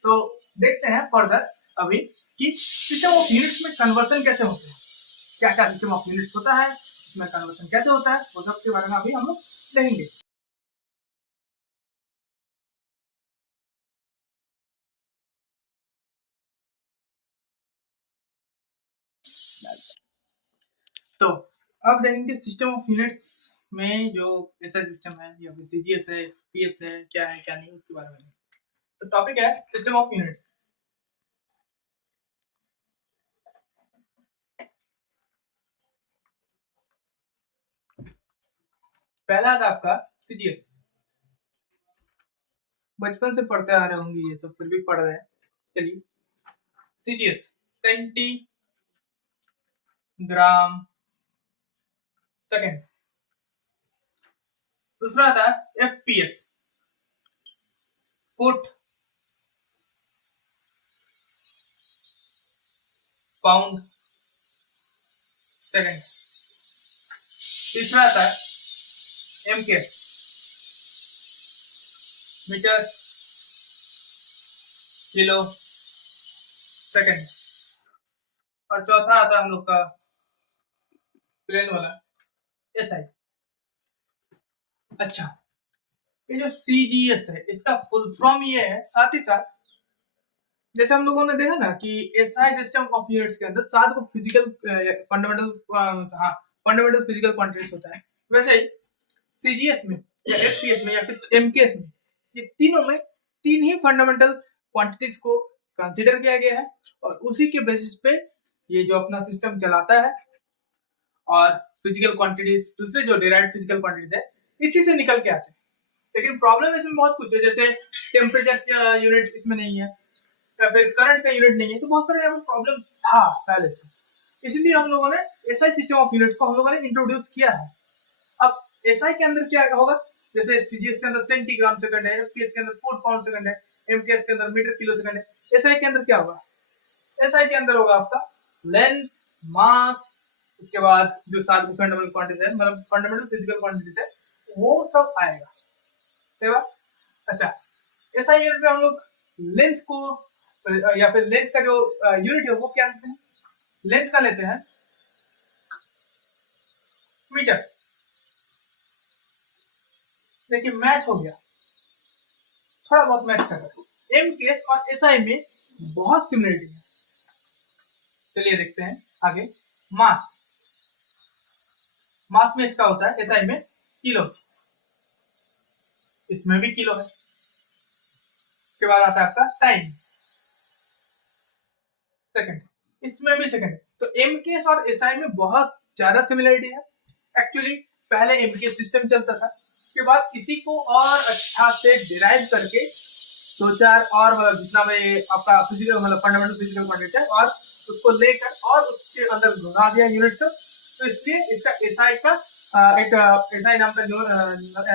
तो देखते हैं फर्दर अभी कि सिस्टम ऑफ यूनिट्स में कन्वर्सन कैसे होते हैं, क्या क्या सिस्टम ऑफ यूनिट्स होता है, इसमें कन्वर्सन कैसे होता है, वो सब के बारे में अभी हम लोग देखेंगे। तो अब देखेंगे सिस्टम ऑफ यूनिट्स में जो ऐसा सिस्टम है या फिर सीजीएस है, पीएस है, क्या है क्या नहीं, उसके बारे में। तो टॉपिक है सिस्टम ऑफ यूनिट्स। पहला था आपका सीजीएस, बचपन से पढ़ते आ रहे होंगे ये सब, फिर भी पढ़ रहे हैं, चलिए सीजीएस सेंटीग्राम सेकंड। दूसरा था एफपीएस फुट पाउंड सेकंड। तीसरा था एमके मीटर किलो सेकंड। और चौथा आता हम लोग का प्लेन वाला एसआई। अच्छा, ये जो सीजीएस है इसका फुल फॉर्म ये है, साथ ही साथ जैसे हम लोगों ने देखा ना कि एसआई सिस्टम ऑफ यूनिट्स के अंदर 7 को फिजिकल फंडामेंटल, हाँ फंडामेंटल फिजिकल क्वांटिटीज होता है, वैसे ही सीजीएस में या एफपीएस में या फिर एमकेएस में ये तीनों में 3 ही फंडामेंटल क्वांटिटीज को कंसीडर किया गया है, और उसी के बेसिस पे ये जो अपना सिस्टम चलाता है, और फिजिकल क्वांटिटीज दूसरे जो डिराइव्ड फिजिकल क्वांटिटीज है इसी से निकल के आते हैं। लेकिन प्रॉब्लम इसमें बहुत कुछ है, जैसे टेम्परेचर यूनिट इसमें नहीं है, या फिर करंट का यूनिट नहीं है, तो बहुत सारे यहाँ पर प्रॉब्लम था पहले से, इसलिए हम लोगों ने एसआई सिस्टम ऑफ यूनिट को हम लोगों ने इंट्रोड्यूस किया है। अब एसआई के अंदर क्या होगा, जैसे सीजीएस के अंदर सेंटीग्राम सेकंड है, एफपीएस के अंदर फुट पाउंड सेकंड है, एमकेएस के अंदर मीटर किलो सेकंड है, एसआई के अंदर क्या होगा, एसआई के अंदर होगा आपका लेंथ, मास, उसके बाद जो 7 फंडामेंटल क्वांटिटीज है, मतलब फंडामेंटल फिजिकल क्वांटिटीज है, वो सब आएगा, सही बात। अच्छा, एसआई यूनिट में हम लोग लेंथ को या फिर लेंथ का जो यूनिट है वो क्या लेते हैं, लेंथ का लेते हैं मीटर। देखिए मैच हो गया, थोड़ा बहुत मैच कर रहा है, एमकेएस और एसआई में बहुत सिमिलरिटी है। चलिए देखते हैं आगे। मास, मास में इसका होता है एसआई में किलो, इसमें भी किलो है। उसके बाद आता है आपका टाइम सेकंड, इसमें भी सेकंड। तो एमकेएस और एसआई में बहुत ज्यादा सिमिलरिटी है। एक्चुअली पहले एमकेएस सिस्टम चलता था, उसके बाद इसी को और अच्छा से डिराइव करके 2-4 और जितना में आपका फिजिकल मतलब फंडामेंटल फिजिकल क्वांटिटी है, और उसको लेकर और उसके अंदर घुसा दिया यूनिट को, तो इसलिए इसका एसआई का एक एसआई नाम का जो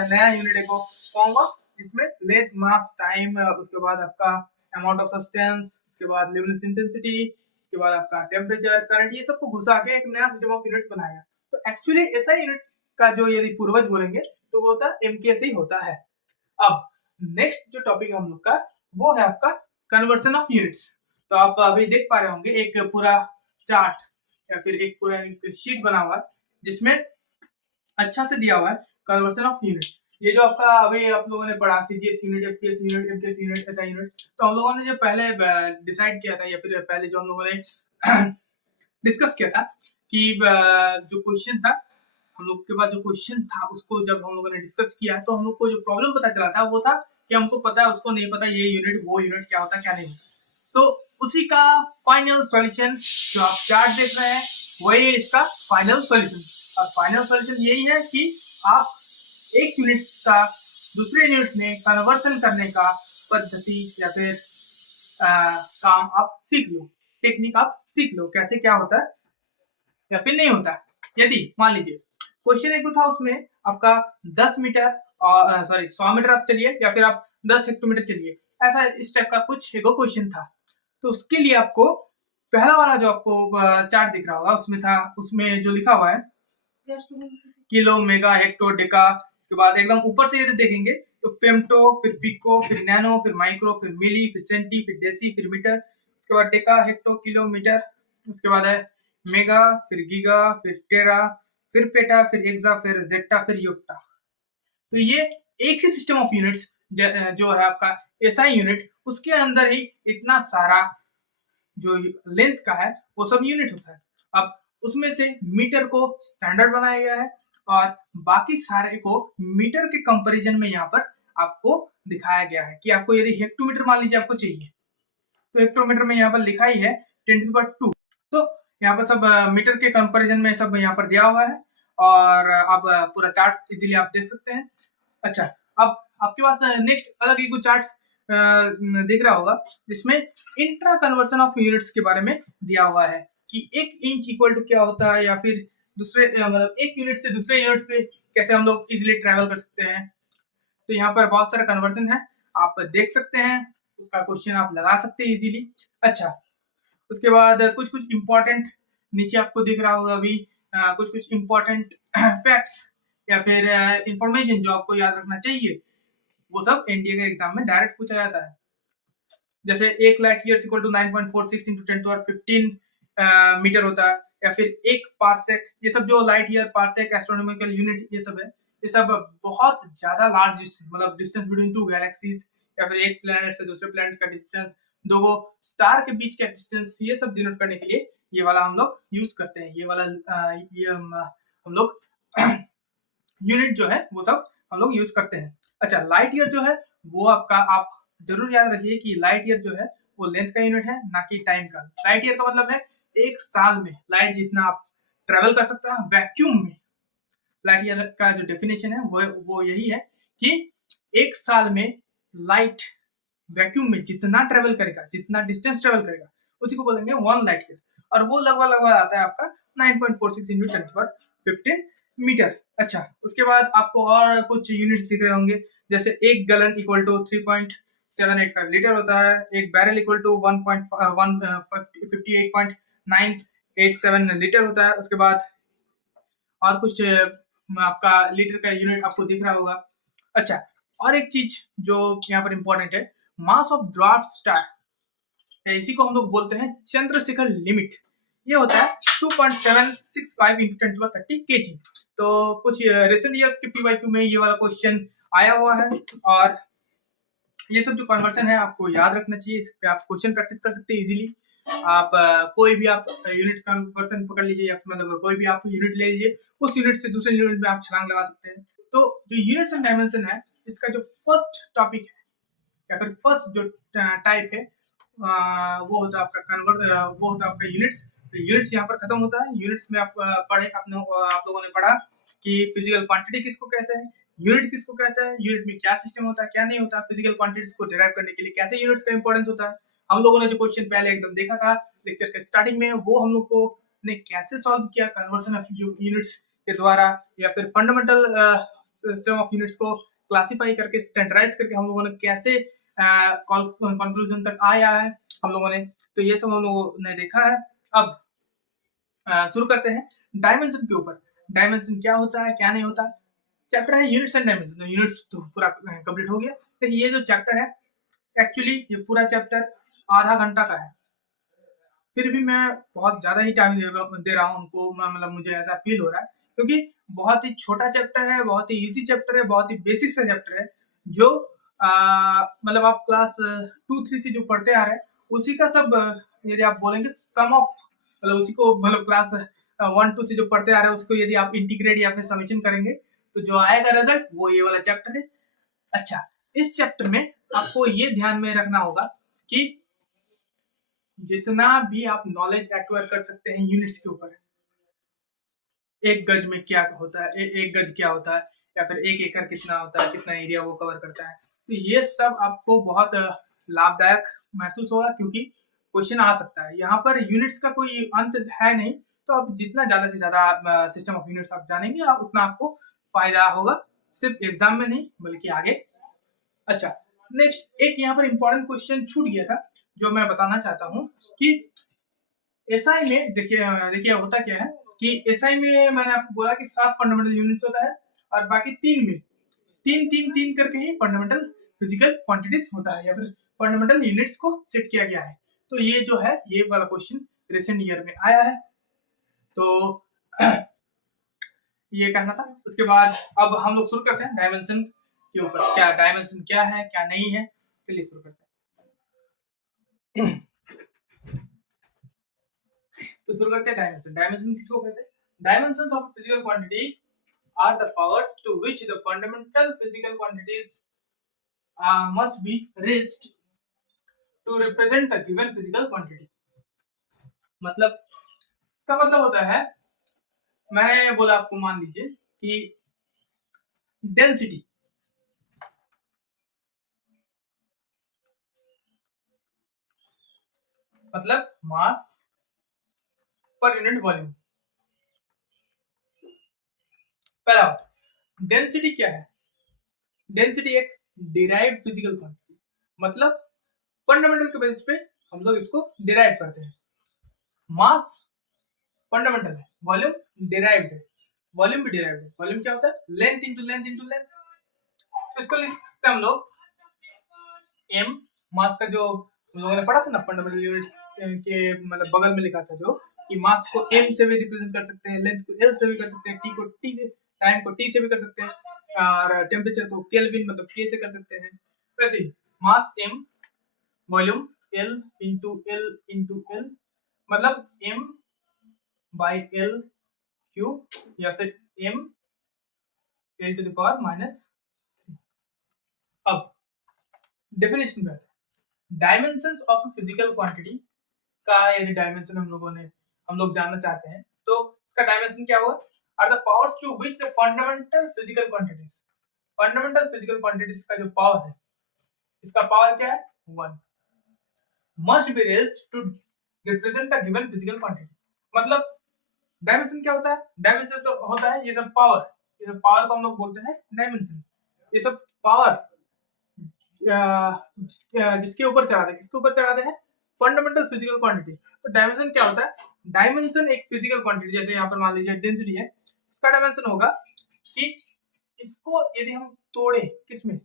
नया यूनिट है वो फॉर्म हुआ, जिसमें लेंथ, मास, टाइम, उसके बाद आपका अमाउंट ऑफ सब्सटेंस, उसके बाद ल्यूमिनस इंटेंसिटी, उसके बाद आपका टेम्परेचर, करंट, ये सबको घुसा के एक नया सिस्टम ऑफ यूनिट बनाया। तो एक्चुअली एसआई यूनिट का जो यदि पूर्वज बोलेंगे तो वो होता है एमकेएस ही होता है। अब नेक्स्ट जो टॉपिक है हम लोग का वो है आपका कन्वर्सन ऑफ यूनिट्स। तो आप अभी देख पा रहे होंगे एक पूरा चार्ट या फिर एक पूरा शीट बना हुआ है, जिसमें अच्छा से दिया हुआ है कन्वर्सन ऑफ यूनिट्स। ये जो आपका अभी आप लोगों ने पढ़ा CGS unit, FPS unit, MKS unit, SI unit, तो हम लोगों ने जो पहले डिसाइड किया था या फिर पहले जो हम लोगों ने डिस्कस किया था कि जो क्वेश्चन था हम लोग के पास, जो क्वेश्चन था उसको जब हम लोगों ने डिस्कस किया तो हम लोग को जो प्रॉब्लम पता चला था वो था कि हमको पता है उसको नहीं पता ये यूनिट वो यूनिट क्या होता है क्या नहीं। तो उसी का फाइनल सॉल्यूशन जो आप चार्ट देख रहे हैं वही है इसका फाइनल सॉल्यूशन। और फाइनल सॉल्यूशन यही है कि आप एक यूनिट का दूसरे यूनिट में कन्वर्सन करने का पद्धति या फिर काम आप सीख लो, टेक्निक आप सीख लो कैसे क्या होता है या फिर नहीं होता है। यदि मान लीजिए क्वेश्चन एक था उसमें आपका 10 मीटर और सॉरी 100 मीटर आप चलिए या फिर आप 10 हेक्टोमीटर चलिए, ऐसा इस टाइप का कुछ एक क्वेश्चन था। तो उसके लिए आपको पहला वाला जो आपको चार्ट दिख रहा होगा उसमें था, उसमें जो लिखा हुआ है किलो, मेगा, हेक्टो, डेका, उसके बाद एकदम ऊपर से यदि देखेंगे तो फेम्टो, फिर पिको, फिर नैनो, फिर माइक्रो, फिर मिली, फिर सेंटी, फिर डेसी, फिर मीटर, उसके बाद डेका, हेक्टो, किलोमीटर, उसके बाद है मेगा, फिर गीगा, फिर टेरा, फिर पेटा, फिर एक्सा, फिर जेटा, फिर योक्टा। तो ये एक ही सिस्टम ऑफ यूनिट्स जो है आपका एसआई यूनिट, उसके अंदर ही इतना सारा जो लेंथ का है वो सब यूनिट होता है। अब उसमें से मीटर को स्टैंडर्ड बनाया गया है और बाकी सारे को मीटर के कंपैरिजन में यहाँ पर आपको दिखाया गया है कि आपको यदि हेक्टोमीटर मान लीजिए आपको चाहिए तो हेक्टोमीटर में यहाँ पर लिखा ही है 10⁻²। तो यहाँ पर सब मीटर के कंपैरिजन में सब यहाँ पर दिया हुआ है और आप पूरा चार्ट इजीली आप देख सकते हैं। अच्छा, अब आपके पास नेक्स्ट अलग एक चार्ट दिख रहा होगा जिसमें इंट्रा कन्वर्सन ऑफ यूनिट्स के बारे में दिया हुआ है कि एक इंच इक्वल टू क्या होता है या फिर दूसरे मतलब एक यूनिट से दूसरे यूनिट पे कैसे हम लोग इजीली ट्रेवल कर सकते हैं। तो यहाँ पर बहुत सारा कन्वर्जन है, आप देख सकते हैं, उसका क्वेश्चन आप लगा सकते हैं इजीली। अच्छा, उसके बाद कुछ कुछ इंपॉर्टेंट नीचे आपको दिख रहा होगा अभी कुछ कुछ इंपॉर्टेंट फैक्ट्स या फिर इंफॉर्मेशन जो आपको याद रखना चाहिए, वो सब एनडीए के एग्जाम में डायरेक्ट पूछा जाता है। जैसे 1 light year equal to 9.46 into 10⁻15 metre होता है, या फिर एक पार्सेक, ये सब जो light year, parsec, astronomical unit ये सब है, ये सब बहुत ज्यादा लार्ज मतलब डिस्टेंस बिटवीन टू गैलेक्सीज या फिर एक प्लेनेट से दूसरे प्लेनेट का डिस्टेंस, दो स्टार के बीच का डिस्टेंस, ये सब डिनोट करने के लिए ये वाला हम लोग यूज करते हैं। ये वाला ये हम लोग यूनिट जो है वो सब हम लोग यूज करते हैं। अच्छा, लाइट ईयर जो है वो आपका, आप जरूर याद रखिए कि लाइट ईयर जो है वो लेंथ का यूनिट है ना कि टाइम का। लाइट ईयर का मतलब है एक साल में लाइट जितना आप ट्रेवल कर सकता है वैक्यूम में। लाइट ईयर का जो डेफिनेशन है वो यही है कि एक साल में लाइट वैक्यूम में जितना ट्रेवल करेगा, जितना डिस्टेंस ट्रेवल करेगा, उसी को बोलेंगे 1 लाइट ईयर। और वो लगभग आता है आपका 9.46 इंटू 10⁻15 मीटर। अच्छा, उसके बाद आपको और कुछ यूनिट्स दिख रहे होंगे, जैसे एक गैलन इक्वल टू 3.785 लीटर होता है, एक बैरल इक्वल टू 158.987 लीटर होता है। उसके बाद और कुछ आपका लीटर का यूनिट आपको दिख रहा होगा। अच्छा, और एक चीज जो यहाँ पर इंपॉर्टेंट है, मास ऑफ ड्वार्फ स्टार, इसी को हम लोग बोलते हैं चंद्रशेखर लिमिट। ये होता है 2.765 इंटू 10⁻30 kg। तो कुछ रिसेंट ईयर्स के पीवाईक्यू में ये वाला क्वेश्चन आया हुआ है और ये सब जो कन्वर्सन है आपको याद रखना चाहिए, इस पे आप क्वेश्चन प्रैक्टिस कर सकते हैं इजीली। आप कोई भी आप यूनिट कन्वर्सन पकड़ लीजिए या मतलब कोई भी आप यूनिट ले लीजिए, उस यूनिट से दूसरे यूनिट में आप छलांग लगा सकते हैं। तो जो यूनिट्स एंड डायमेंशन है, इसका जो फर्स्ट टॉपिक है या फिर फर्स्ट जो टाइप है वो होता है आपका वो होता है आपका यूनिट्स। तो यूनिट्स यहाँ पर खत्म होता है। यूनिट्स में आप पढ़े आप लोगों ने पढ़ा कि फिजिकल क्वांटिटी किसको कहते हैं, यूनिट किसको कहता है, यूनिट में क्या सिस्टम होता है क्या नहीं होता, फिजिकल क्वांटिटीज को डिराइव करने के लिए कैसे यूनिट्स का इंपॉर्टेंस होता है। हम लोगों ने जो क्वेश्चन पहले एकदम देखा था लेक्चर के स्टार्टिंग में, वो हम लोग को ने कैसे सॉल्व किया कन्वर्सन ऑफ यूनिट्स के द्वारा, या फिर फंडामेंटल सिस्टम ऑफ यूनिट्स को क्लासिफाई करके स्टैंडर्डाइज करके हम लोगों ने कैसे कंक्लूजन तक आया है हम लोगों ने। तो ये सब हम लोगों ने देखा है। अब शुरू करते हैं डायमेंशन के ऊपर। डायमेंशन क्या होता है क्या नहीं होता, चैप्टर है यूनिट्स एंड डायमेंशन। यूनिट्स तो पूरा कंप्लीट हो गया। तो ये जो चैप्टर है एक्चुअली ये पूरा चैप्टर आधा घंटा का है, फिर भी मैं बहुत ज्यादा ही टाइम दे रहा हूँ उनको, मतलब मुझे ऐसा फील हो रहा है क्योंकि बहुत ही छोटा चैप्टर है, बहुत ही इजी चैप्टर है, बहुत ही बेसिक सा चैप्टर है, जो मतलब आप क्लास 2-3 से जो पढ़ते आ रहे हैं उसी का सब यदि आप बोलेंगे सम ऑफ मतलब उसी को मतलब क्लास 1-2 से जो पढ़ते आ रहे हैं उसको यदि आप इंटीग्रेट या फिर समेशन करेंगे तो जो आएगा रिजल्ट वो ये वाला चैप्टर है। अच्छा, इस चैप्टर में आपको ये ध्यान में रखना होगा कि जितना भी आप नॉलेज एक्वायर कर सकते हैं यूनिट्स के ऊपर, एक गज में क्या होता है, एक गज क्या होता है, या फिर एक एकड़ कितना होता है, कितना एरिया वो कवर करता है, तो ये सब आपको बहुत लाभदायक महसूस होगा क्योंकि क्वेश्चन आ सकता है। यहाँ पर यूनिट्स का कोई अंत है नहीं, तो आप जितना ज्यादा से ज्यादा सिस्टम ऑफ यूनिट्स आप जानेंगे उतना आपको फायदा होगा, सिर्फ एग्जाम में नहीं बल्कि आगे। अच्छा, नेक्स्ट एक यहाँ पर इंपॉर्टेंट क्वेश्चन छूट गया था जो मैं बताना चाहता हूँ कि एसआई में देखिए देखिए होता क्या है कि एसआई में मैंने आपको बोला कि 7 फंडामेंटल यूनिट्स होता है और बाकी 3 में 3 करके ही फंडामेंटल फिजिकल क्वांटिटीज होता है या फिर फंडामेंटल यूनिट्स को सेट किया गया है। तो ये जो है ये वाला क्वेश्चन रिसेंट ईयर में आया है, तो ये कहना था। उसके बाद अब हम लोग शुरू करते हैं डायमेंशन के ऊपर, क्या डायमेंशन क्या है क्या नहीं है, चलिए शुरू करते हैं। तो शुरू करते हैं डायमेंशन। डायमेंशन किसको कहते हैं? Dimensions of physical quantity are the powers to which the fundamental physical quantities must be raised to represent a given physical quantity। मतलब इसका मतलब होता है, मैंने बोला आपको, मान लीजिए कि डेंसिटी मतलब मास पर यूनिट वॉल्यूम। पहला डेंसिटी क्या है? डेंसिटी एक डिराइव्ड फिजिकल क्वांटिटी, मतलब फंडामेंटल के बेसिस पे हम लोग इसको डिराइव करते हैं। मास फंडामेंटल है, वॉल्यूम डिराइव्ड है, वॉल्यूम भी डिराइव्ड है। वॉल्यूम क्या होता है? Length into length into length. तो इसको लिख सकते हैं हम लोग m, मास का जो हम लोगों ने पढ़ा था ना फंडामेंटल यूनिट के मतलब बगल में लिखा था जो कि मास को m से भी रिप्रेजेंट कर सकते हैं, लेंथ को l से भी कर सकते हैं, t को t से, टाइम को t से भी कर सकते हैं और टेम्परेचर को केल्विन मतलब k से कर सकते हैं। वैसे ही mass m, volume l into l मतलब m बाई l क्यूब या फिर m l to the power minus. अब डेफिनेशन में डायमेंशंस ऑफ फिजिकल क्वांटिटी का यदि डायमेंशन हम लोग जानना चाहते हैं तो इसका डायमेंशन क्या होगा? Are the powers to which the fundamental physical quantities, fundamental physical quantities का जो पावर है, इसका पावर क्या है? 1 must be raised to represent the given physical quantity. मतलब डायमेंशन क्या होता है? डायमेंशन तो होता है ये सब पावर, ये सब पावर को हम लोग बोलते हैं डायमेंशन। ये सब पावर जिसके ऊपर चढ़ाते हैं, किसके ऊपर चढ़ाते हैं? Fundamental physical quantity. तो डायमेंशन क्या होता है? डायमेंशन एक फिजिकल क्वांटिटी, जैसे यहाँ पर मान लीजिए डेंसिटी है, इसका डायमेंशन होगा कि इसको यदि हम तोड़े किसमें?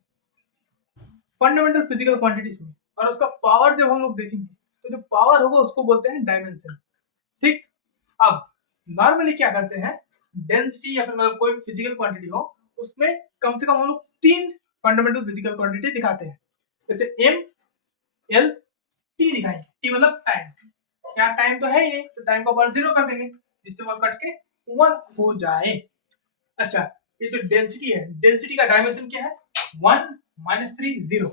फंडामेंटल फिजिकल क्वांटिटीज में, और उसका पावर जब हम लोग देखेंगे तो जो पावर होगा उसको बोलते हैं डायमेंशन। ठीक, अब नॉर्मली क्या करते हैं, डेंसिटी या फिर मतलब कोई भी फिजिकल क्वांटिटी हो उसमें कम से कम हम लोग 3 फंडामेंटल फिजिकल क्वांटिटी दिखाते हैं, जैसे m l t दिखाएंगे। t मतलब टाइम, क्या टाइम तो है ही नहीं, तो टाइम को अपन 0 कर देंगे जिससे वो कट के 1 हो जाए। अच्छा, ये जो डेंसिटी है, डेंसिटी का डायमेंशन क्या है? 1 -3 0।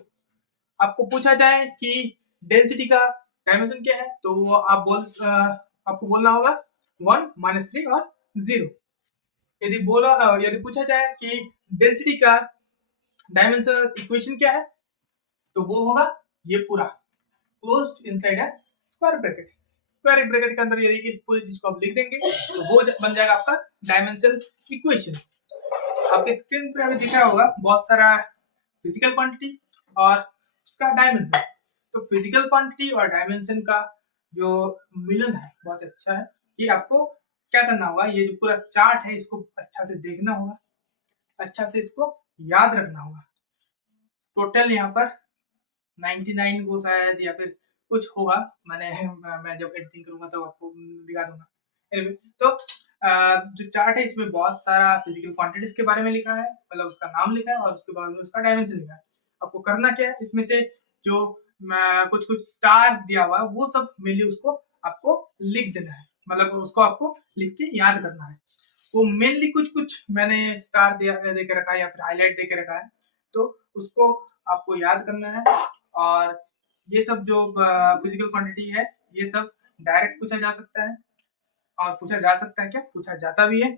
आपको पूछा जाए कि डेंसिटी का डायमेंशन क्या है तो आपको बोलना होगा 1 -3 और 0। यदि पूछा जाए कि डेंसिटी का डायमेंशनल इक्वेशन क्या है तो वो होगा ये पूरा क्लोज्ड इनसाइड है स्क्वायर ब्रैकेट। स्क्वायर ब्रैकेट के अंदर यदि इस पूरी चीज को आप लिख देंगे तो वो बन जाएगा आपका डायमेंशनल इक्वेशन। आपके स्क्रीन पे हमें दिखा होगा बहुत सारा फिजिकल क्वांटिटी और उसका डायमेंशन। तो फिजिकल क्वांटिटी और डायमेंशन का जो मिलन है बहुत अच्छा है कि आपको क्या करना होगा, ये जो पूरा चार्ट है इसको अच्छा से देखना होगा, अच्छा से इसको याद रखना होगा। टोटल यहाँ पर 99 को शायद या फिर कुछ होगा, मैं जब एडिटिंग करूंगा तो आपको दिखा दूंगा। तो जो चार्ट है इसमें बहुत सारा फिजिकल क्वांटिटीज के बारे में लिखा है, मतलब उसका नाम लिखा है और उसके बाद में उसका डायमेंशन लिखा है। आपको करना क्या है, इसमें से जो कुछ कुछ स्टार दिया हुआ है वो सब मेनली उसको आपको लिख देना है, मतलब उसको आपको लिख के याद करना है। वो मेनली कुछ कुछ मैंने स्टार दे के रखा है या फिर हाईलाइट दे के रखा है, तो उसको आपको याद करना है। और ये सब जो फिजिकल क्वांटिटी है ये सब डायरेक्ट पूछा जा सकता है, और पूछा जा सकता है क्या, पूछा जाता भी है।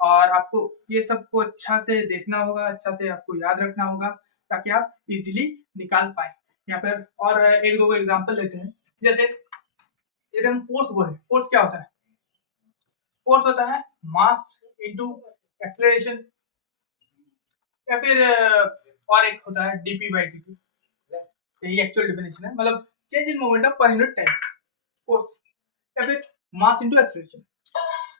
और आपको ये सबको अच्छा से देखना होगा, अच्छा से आपको याद रखना होगा ताकि आप इजीली निकाल पाए। यहाँ पर और एक दो एग्जांपल लेते हैं। जैसे यदि हम फोर्स बोले, फोर्स क्या होता है? फोर्स होता है मास इनटू एक्सेलरेशन, या फिर और एक होता है डीपी बाई dt। यही एक्चुअल डेफिनेशन है, मतलब चेंज इन मोमेंट ऑफ पर यूनिट टाइम, फोर्स या फिर मास इनटू एक्सेलरेशन।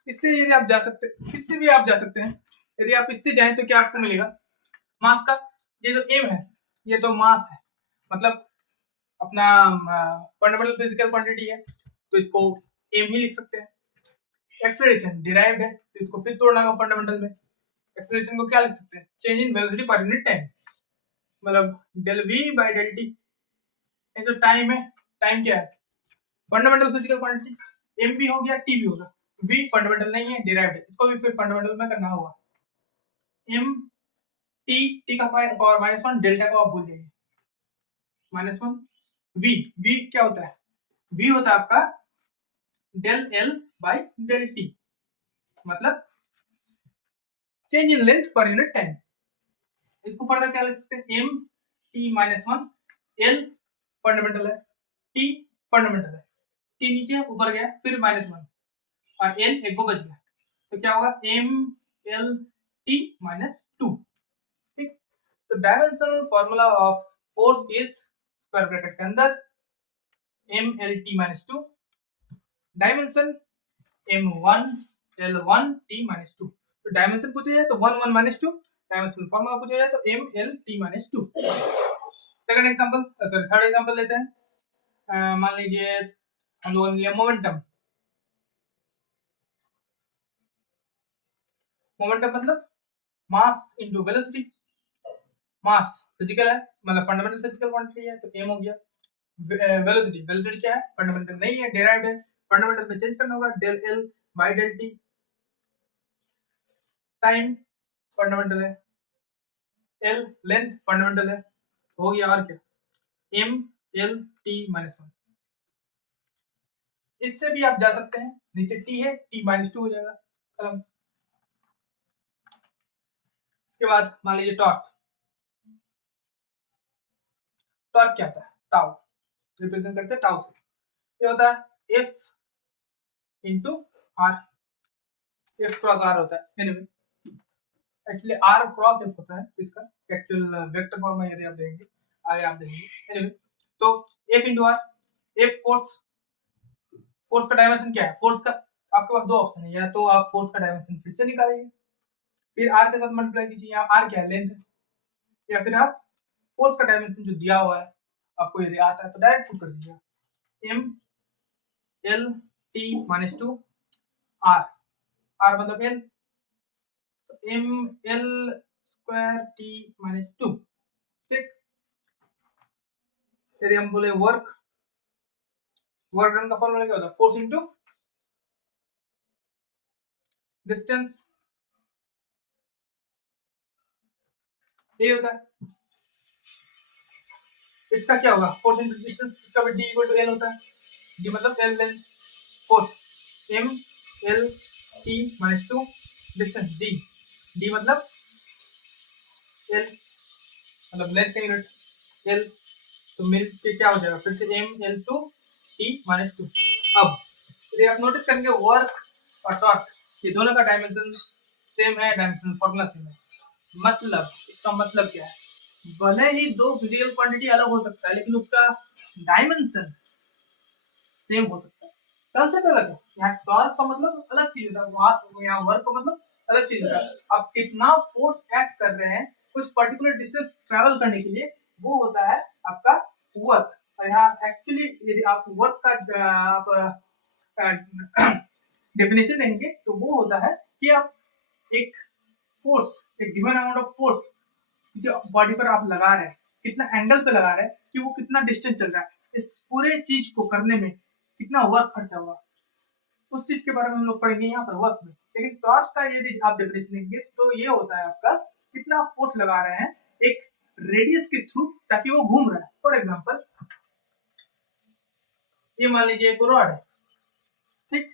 इससे यदि आप जा सकते, इससे भी आप जा सकते हैं। यदि आप इससे जाएं तो क्या आपको मिलेगा? मास का ये जो एम है ये तो मास है, मतलब अपना फंडामेंटल फिजिकल क्वांटिटी है, तो इसको एम ही लिख सकते हैं। एक्सेलरेशन डिराइव्ड है तो इसको फिर तोड़ना होगा फंडामेंटल में। एक्सेलरेशन को क्या लिख सकते हैं? Change in velocity per unit time, मतलब del V by del T. ये जो टाइम है, टाइम क्या है? फंडामेंटल फिजिकल क्वांटिटी, एम भी हो गया टी भी होगा। वी फंडामेंटल नहीं है, डिराइव्ड है, इसको भी फिर फंडामेंटल में करना होगा। एम टी, टी का पावर -1, डेल्टा को आप भूल जाइए, -1। वी, वी क्या होता है? वी होता है आपका del L by del T, मतलब change in length per unit time. इसको फर्दर क्या लिख सकते हैं? एम टी -1, एल फंडामेंटल है, टी फंडामेंटल है, टी नीचे ऊपर गया फिर -1 और एल एक को बच गया, तो क्या होगा? M L T -2। ठीक, तो dimensional formula of force is square bracket के अंदर M L T -2, dimension m1 l1 t -2। तो डायमेंशन पूछा जाए तो 1 1 -2, डायमेंशनल फॉर्मूला पूछा जाए तो m l t -2। Second example, sorry third example लेते हैं। मान लीजिए हम लोगों ने लिया मोमेंटम। मोमेंटम मतलब मास इनटू वेलोसिटी। मास फिजिकल है, मतलब फंडामेंटल फिजिकल क्वांटिटी है, तो m हो गया। वेलोसिटी, वेलोसिटी क्या है? फंडामेंटल नहीं है, डिराइव्ड है, फंडामेंटल में चेंज करना होगा, del l by del t। Time fundamental है, l लेंथ फंडामेंटल है, हो गया। और क्या? m l t -1। इससे भी आप जा सकते हैं, नीचे t है, t -2 हो जाएगा खत्म। इसके बाद मान लीजिए टॉर्क। टॉर्क क्या होता है? टाउ, रिप्रेजेंट करते हैं टाउ से। ये होता है f into r, f cross r होता है। Anyway actually r cross f होता है इसका एक्चुअल वेक्टर फॉर्म में, यदि आप देखेंगे आगे आप देखेंगे। एनीवे तो f into r, f force, force का डायमेंशन क्या है? फोर्स का आपके पास दो ऑप्शन है, या तो आप फोर्स का डायमेंशन फिर से निकालेंगे, फिर r के साथ मल्टीप्लाई कीजिए, यहाँ r क्या है? लेंथ है, या फिर आप फोर्स का डायमेंशन जो दिया हुआ है आपको यदि आता है तो डायरेक्ट पुट कर दीजिए, m l t -2 r, r मतलब l, तो m l स्क्वायर t -2। ठीक, यदि हम बोले वर्क, वर्क डन का फॉर्मूला क्या होता है? फोर्स इंटू डिस्टेंस, ये होता है। इसका क्या होगा? फोर्स इंटू डिस्टेंस, इसका भी d इक्वल टू l होता है, d मतलब l length, force m l t -2 distance d, d मतलब l मतलब लेंथ का यूनिट l, तो मिल के क्या हो जाएगा? फिर से m l2 t -2। अब यदि आप नोटिस करेंगे वर्क और टॉर्क ये दोनों का डायमेंशन सेम है, डायमेंशन फॉर्मूला सेम है। मतलब इसका मतलब क्या है? भले ही दो फिजिकल क्वांटिटी अलग हो सकता है लेकिन उसका डायमेंशन सेम हो सकता है। कंसेप्ट अलग है, यहाँ टॉर्क का मतलब अलग चीज होता है, वहाँ यहाँ वर्क का मतलब अलग चीज होता है। आप कितना फोर्स एक्ट कर रहे हैं कुछ पर्टिकुलर डिस्टेंस ट्रेवल करने के लिए, वो होता है आपका वर्क। और यहाँ एक्चुअली यदि आप वर्क का आप डेफिनेशन देंगे तो वो एक फोर्स, एक गिवन अमाउंट ऑफ फोर्स किसी बॉडी पर आप लगा रहे हैं, कितना एंगल पे लगा रहे हैं कि वो कितना डिस्टेंस चल रहा है, इस पूरे चीज को करने में कितना वर्क खर्चा हुआ, उस चीज के बारे में हम लोग पढ़ेंगे यहाँ पर वर्क में। लेकिन टॉर्क का यदि आप डेफिनेशन लेंगे तो ये होता है आपका कितना फोर्स लगा रहे हैं एक रेडियस के थ्रू ताकि वो घूम रहा है। फॉर एग्जाम्पल ये मान लीजिए एक रॉड है, ठीक,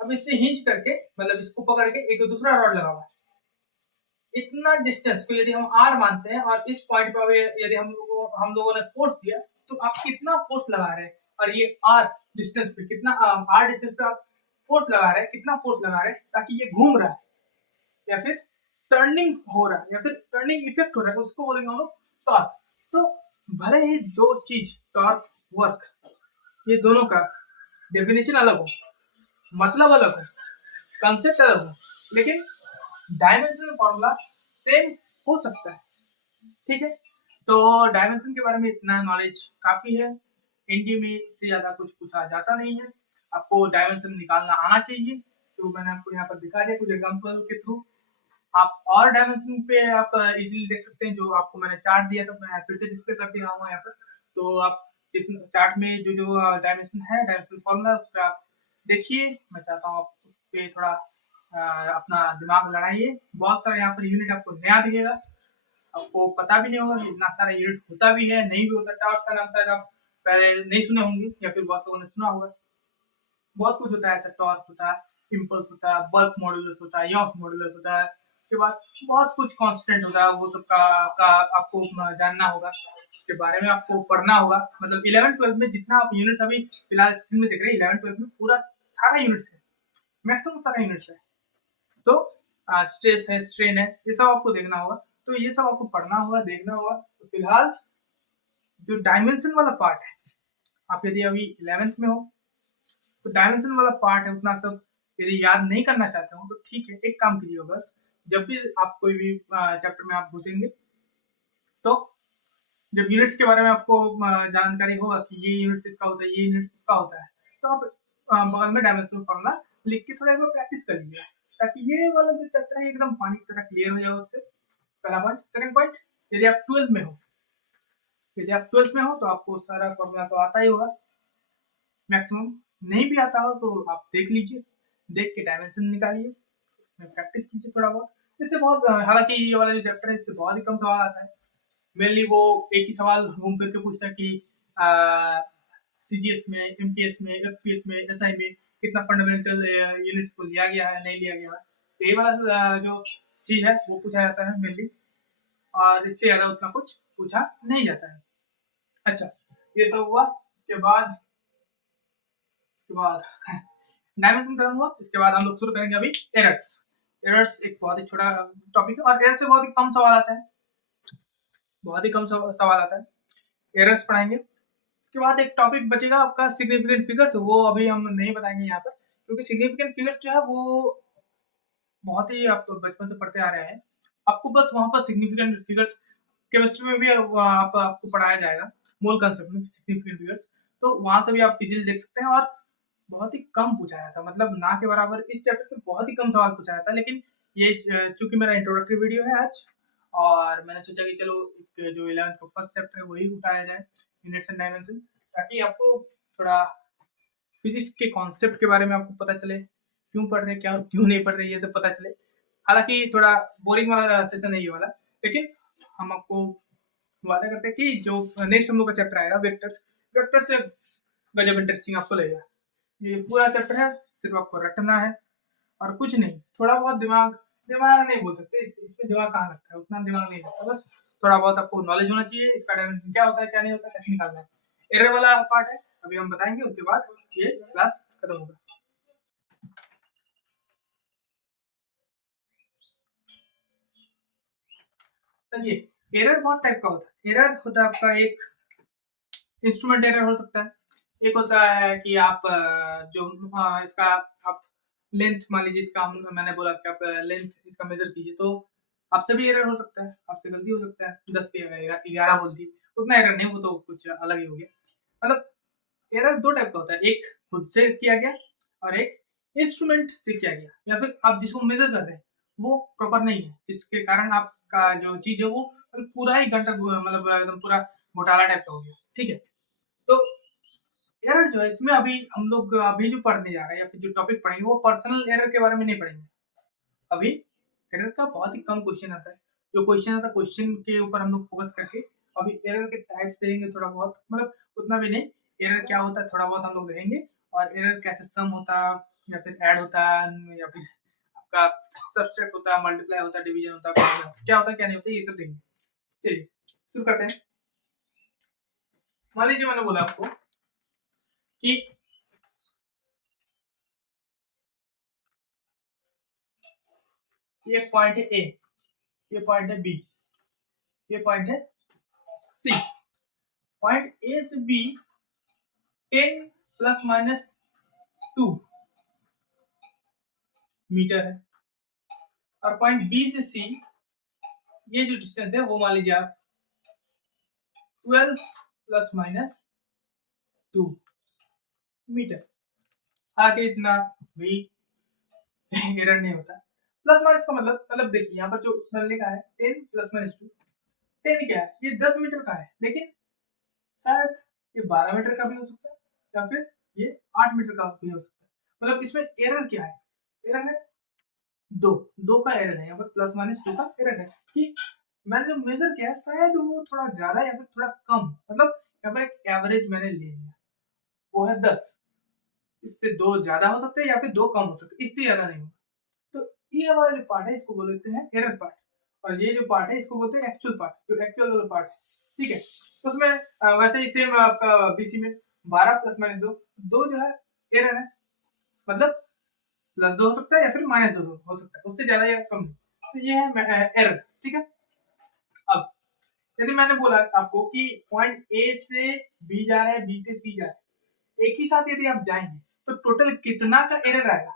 अब इससे हिंच करके मतलब इसको पकड़ के एक दूसरा रॉड लगा हुआ है, इतना डिस्टेंस को यदि हम आर मानते हैं और इस पॉइंट पर यदि हम लोगों ने फोर्स दिया तो आप कितना फोर्स लगा रहे हैं, और ये आर डिस्टेंस पे कितना आर डिस्टेंस पे आप फोर्स लगा रहे हैं, कितना फोर्स लगा रहे हैं ताकि ये घूम रहा है या फिर टर्निंग हो रहा है या फिर टर्निंग इफेक्ट हो रहा है, उसको बोलेंगे हम लोग टॉर्क। तो भले ही दो चीज टॉर्क वर्क ये दोनों का डेफिनेशन अलग हो, मतलब अलग हो, कंसेप्ट अलग हो, लेकिन डायमेंशनल फॉर्मूला सेम हो सकता है, ठीक है। तो डायमेंशन के बारे में इतना नॉलेज काफी है, एनडीए में इससे ज्यादा कुछ पूछा जाता नहीं है, आपको डायमेंशन निकालना आना चाहिए। तो मैंने आपको यहाँ पर दिखा दिया कुछ एग्जांपल के थ्रू, आप और डायमेंशन पे आप इजीली देख सकते हैं, जो आपको मैंने चार्ट दिया था मैं फिर से डिस्प्ले कर दे रहा हूँ यहाँ पर। तो आप चार्ट में जो जो डायमेंशन है, डायमेंशन फॉर्मूला उस पर आप देखिए। मैं चाहता हूँ आप उस पर थोड़ा अपना दिमाग लड़ाइए। बहुत सारा यहाँ पर यूनिट आपको नया दिखेगा, आपको पता भी नहीं होगा कि इतना सारा यूनिट होता भी है, नहीं भी होता। टॉर्क का नाम शायद आप पहले नहीं सुने होंगे या फिर बहुत लोगों ने सुना होगा। बहुत कुछ होता है ऐसा, टॉर्क होता है, इम्पल्स होता है, बल्क मॉडुलस होता है, यॉस मॉडुलस होता है, उसके बाद बहुत कुछ कांस्टेंट होता है, वो सब का आपको जानना होगा, उसके बारे में आपको पढ़ना होगा। मतलब 11th-12th में जितना आप यूनिट्स अभी फिलहाल स्क्रीन में देख रहे हैं, 11th-12th में पूरा सारा यूनिट्स है, मैक्सिमम सारा यूनिट्स है। तो स्ट्रेस है, स्ट्रेन है, ये सब आपको देखना होगा, तो ये सब आपको पढ़ना होगा, देखना होगा। तो फिलहाल जो डायमेंशन वाला पार्ट है, आप यदि अभी 11th में हो तो डायमेंशन वाला पार्ट है उतना सब यदि याद नहीं करना चाहते हो तो ठीक है, एक काम कीजिए बस, जब भी आप कोई भी चैप्टर में आप घुसेंगे तो जब यूनिट्स के बारे में आपको जानकारी होगा कि ये यूनिट्स इसका होता है, ये यूनिट इसका होता है, तो आप बगल में डायमेंशन फॉर्मूला लिख के थोड़ा एक बार प्रैक्टिस कर लीजिए, ताकि ये वाला जो चैप्टर है एकदम पानी की तरह क्लियर हो जाए उससे। पहला पॉइंट। सेकंड पॉइंट, यदि आप 12th में हो, यदि आप 12th में हो तो आपको सारा फॉर्मूला तो आता ही होगा मैक्सिमम, नहीं भी आता हो तो आप देख लीजिए, देख के डायमेंशन निकालिए, उसमें प्रैक्टिस कीजिए थोड़ा बहुत। इससे बहुत हालांकि ये वाला जो चैप्टर है इससे बहुत ही कम सवाल आता है, मेनली वो एक ही सवाल घूम फिर के पूछता है कि सीजीएस में, एमटीएस में, एफपीएस में, एसआई में कितना फंडामेंटल यूनिट्स को लिया गया है, नहीं लिया गया है। तो ये वाला जो चीज है वो पूछा जाता है मेनली, और इससे ज्यादा उतना कुछ पूछा नहीं जाता है। अच्छा, ये सब हुआ, इसके बाद डायमेंशन खत्म हुआ, इसके बाद हम लोग शुरू करेंगे अभी एरर्स। एरर्स एक बहुत ही छोटा टॉपिक है और एरर से बहुत ही कम सवाल आता है, बहुत ही कम सवाल आता है। एरर्स पढ़ाएंगे, उसके बाद एक टॉपिक बचेगा आपका सिग्निफिकेंट फिगर्स, वो अभी हम नहीं बताएंगे यहाँ पर, क्योंकि सिग्निफिकेंट फिगर्स जो है वो बहुत ही आप बचपन से पढ़ते आ रहे हैं, आपको बस वहां पर सिग्निफिकेंट फिगर्स, केमिस्ट्री में भी आपको पढ़ाया जाएगा मोल कंसेप्ट में सिग्निफिकेंट फिगर्स, तो वहां से भी आप इजीली देख सकते हैं। और बहुत ही कम पूछा जाता है, मतलब ना के बराबर इस चैप्टर से बहुत ही कम सवाल पूछा जाता है। लेकिन ये चूंकि मेरा इंट्रोडक्टरी वीडियो है आज, और मैंने सोचा कि चलो जो 11th का फर्स्ट चैप्टर है वही उठाया जाए, यूनिट्स एंड डायमेंशन, ताकि आपको थोड़ा फिजिक्स के कॉन्सेप्ट के बारे में आपको पता चले, क्यों पढ़ रहे हैं, क्या क्यों नहीं पढ़ रहे, ये सब पता चले। हालांकि थोड़ा बोरिंग वाला सेशन है ये वाला, लेकिन हम आपको वादा करते हैं कि जो नेक्स्ट हम लोग का चैप्टर आएगा वेक्टर्स, वेक्टर से गजब इंटरेस्टिंग आपको लगेगा। ये पूरा चैप्टर है, सिर्फ आपको रटना है और कुछ नहीं, थोड़ा बहुत दिमाग, दिमाग नहीं बोल सकते, इसमें दिमाग कहाँ लगता है, उतना दिमाग नहीं लगता, बस थोड़ा बहुत आपको नॉलेज होना चाहिए इसका, डायमेंशन क्या होता है, क्या नहीं होता, कैसे निकालना है। एरर वाला पार्ट है, अभी हम बताएंगे, उसके बाद ये क्लास खत्म होगा। चलिए, एरर बहुत टाइप का होता है। एरर होता है आपका एक इंस्ट्रूमेंट एरर हो सकता है, एक होता है कि आप जो इसका आप लेंथ मान लीजिए, इसका मैंने बोला कि आप लेंथ इसका मेजर कीजिए, तो आपसे भी एरर हो सकता है, आपसे गलती हो सकता है, 10 की जगह 11 बोल दी, उतना एरर नहीं, वो तो कुछ अलग ही हो गया। मतलब एरर दो टाइप का होता है, एक खुद से किया गया और एक इंस्ट्रूमेंट से किया गया, या फिर आप जिसको मेजर कर रहे हैं वो प्रॉपर नहीं है, जिसके कारण आपका जो चीज है वो पूरा ही घंटा मतलब एकदम पूरा घोटाला टाइप का हो गया। ठीक है, तो एरर जो है इसमें अभी हम लोग अभी जो पढ़ने जा रहे हैं या फिर जो टॉपिक पढ़ेंगे वो पर्सनल एरर के बारे में नहीं पढ़ेंगे। अभी एरर का बहुत ही कम क्वेश्चन आता है, जो क्वेश्चन आता है क्वेश्चन के ऊपर हम लोग फोकस करके अभी एरर के टाइप्स देखेंगे थोड़ा बहुत, मतलब उतना भी नहीं, एरर क्या होता है थोड़ा बहुत हम लोग देखेंगे, और एरर कैसे सम होता है या फिर ऐड होता है या फिर आपका सब्सट्रैक्ट होता है, मल्टीप्लाई होता है, डिवीजन होता है, क्या होता है क्या नहीं होता है, ये सब देखेंगे। चलिए शुरू करते हैं। मान लीजिए मैंने बोला आपको कि ये पॉइंट है ए, ये पॉइंट है बी, ये पॉइंट है सी। पॉइंट ए से बी 10 प्लस माइनस 2 मीटर है, और पॉइंट बी से सी ये जो डिस्टेंस है वो मान लीजिए आप 12 प्लस माइनस 2 मीटर। आगे इतना भी एरर नहीं होता। प्लस माइनस का मतलब देखिए यहाँ पर जो मैंने लिखा है 10 प्लस माइनस 2, 10 क्या है, ये 10 मीटर का है, लेकिन शायद ये 12 मीटर का भी हो सकता है या फिर ये 8 मीटर का भी हो सकता है। मतलब इसमें एरर क्या है, एरर है दो, दो का एरर है यहाँ पर, प्लस माइनस 2 का एरर है कि मैंने जो मेजर किया है शायद वो थोड़ा ज्यादा या फिर थोड़ा कम, मतलब यहाँ पर एक एवरेज मैंने ले लिया, वो है 10, इससे दो ज्यादा हो सकते हैं या फिर दो कम हो सकते हैं, इससे ज्यादा नहीं हो। तो ये वाला जो पार्ट है इसको बोलते हैं एरर पार्ट, और ये जो पार्ट है इसको बोलते हैं एक्चुअल पार्ट, जो एक्चुअल वाला पार्ट है। ठीक है, तो उसमें वैसे ही सेम आपका बीसी में 12 प्लस माइनस 2, दो जो है एरर है, मतलब प्लस 2 हो सकता है या फिर माइनस 2 हो सकता है, उससे ज्यादा या कम नहीं। तो ये है एरर। ठीक है, अब यदि मैंने बोला आपको कि पॉइंट ए से बी जा रहा है, बी से सी जा रहा है, एक ही साथ यदि आप जाएंगे तो टोटल कितना का एरर आएगा,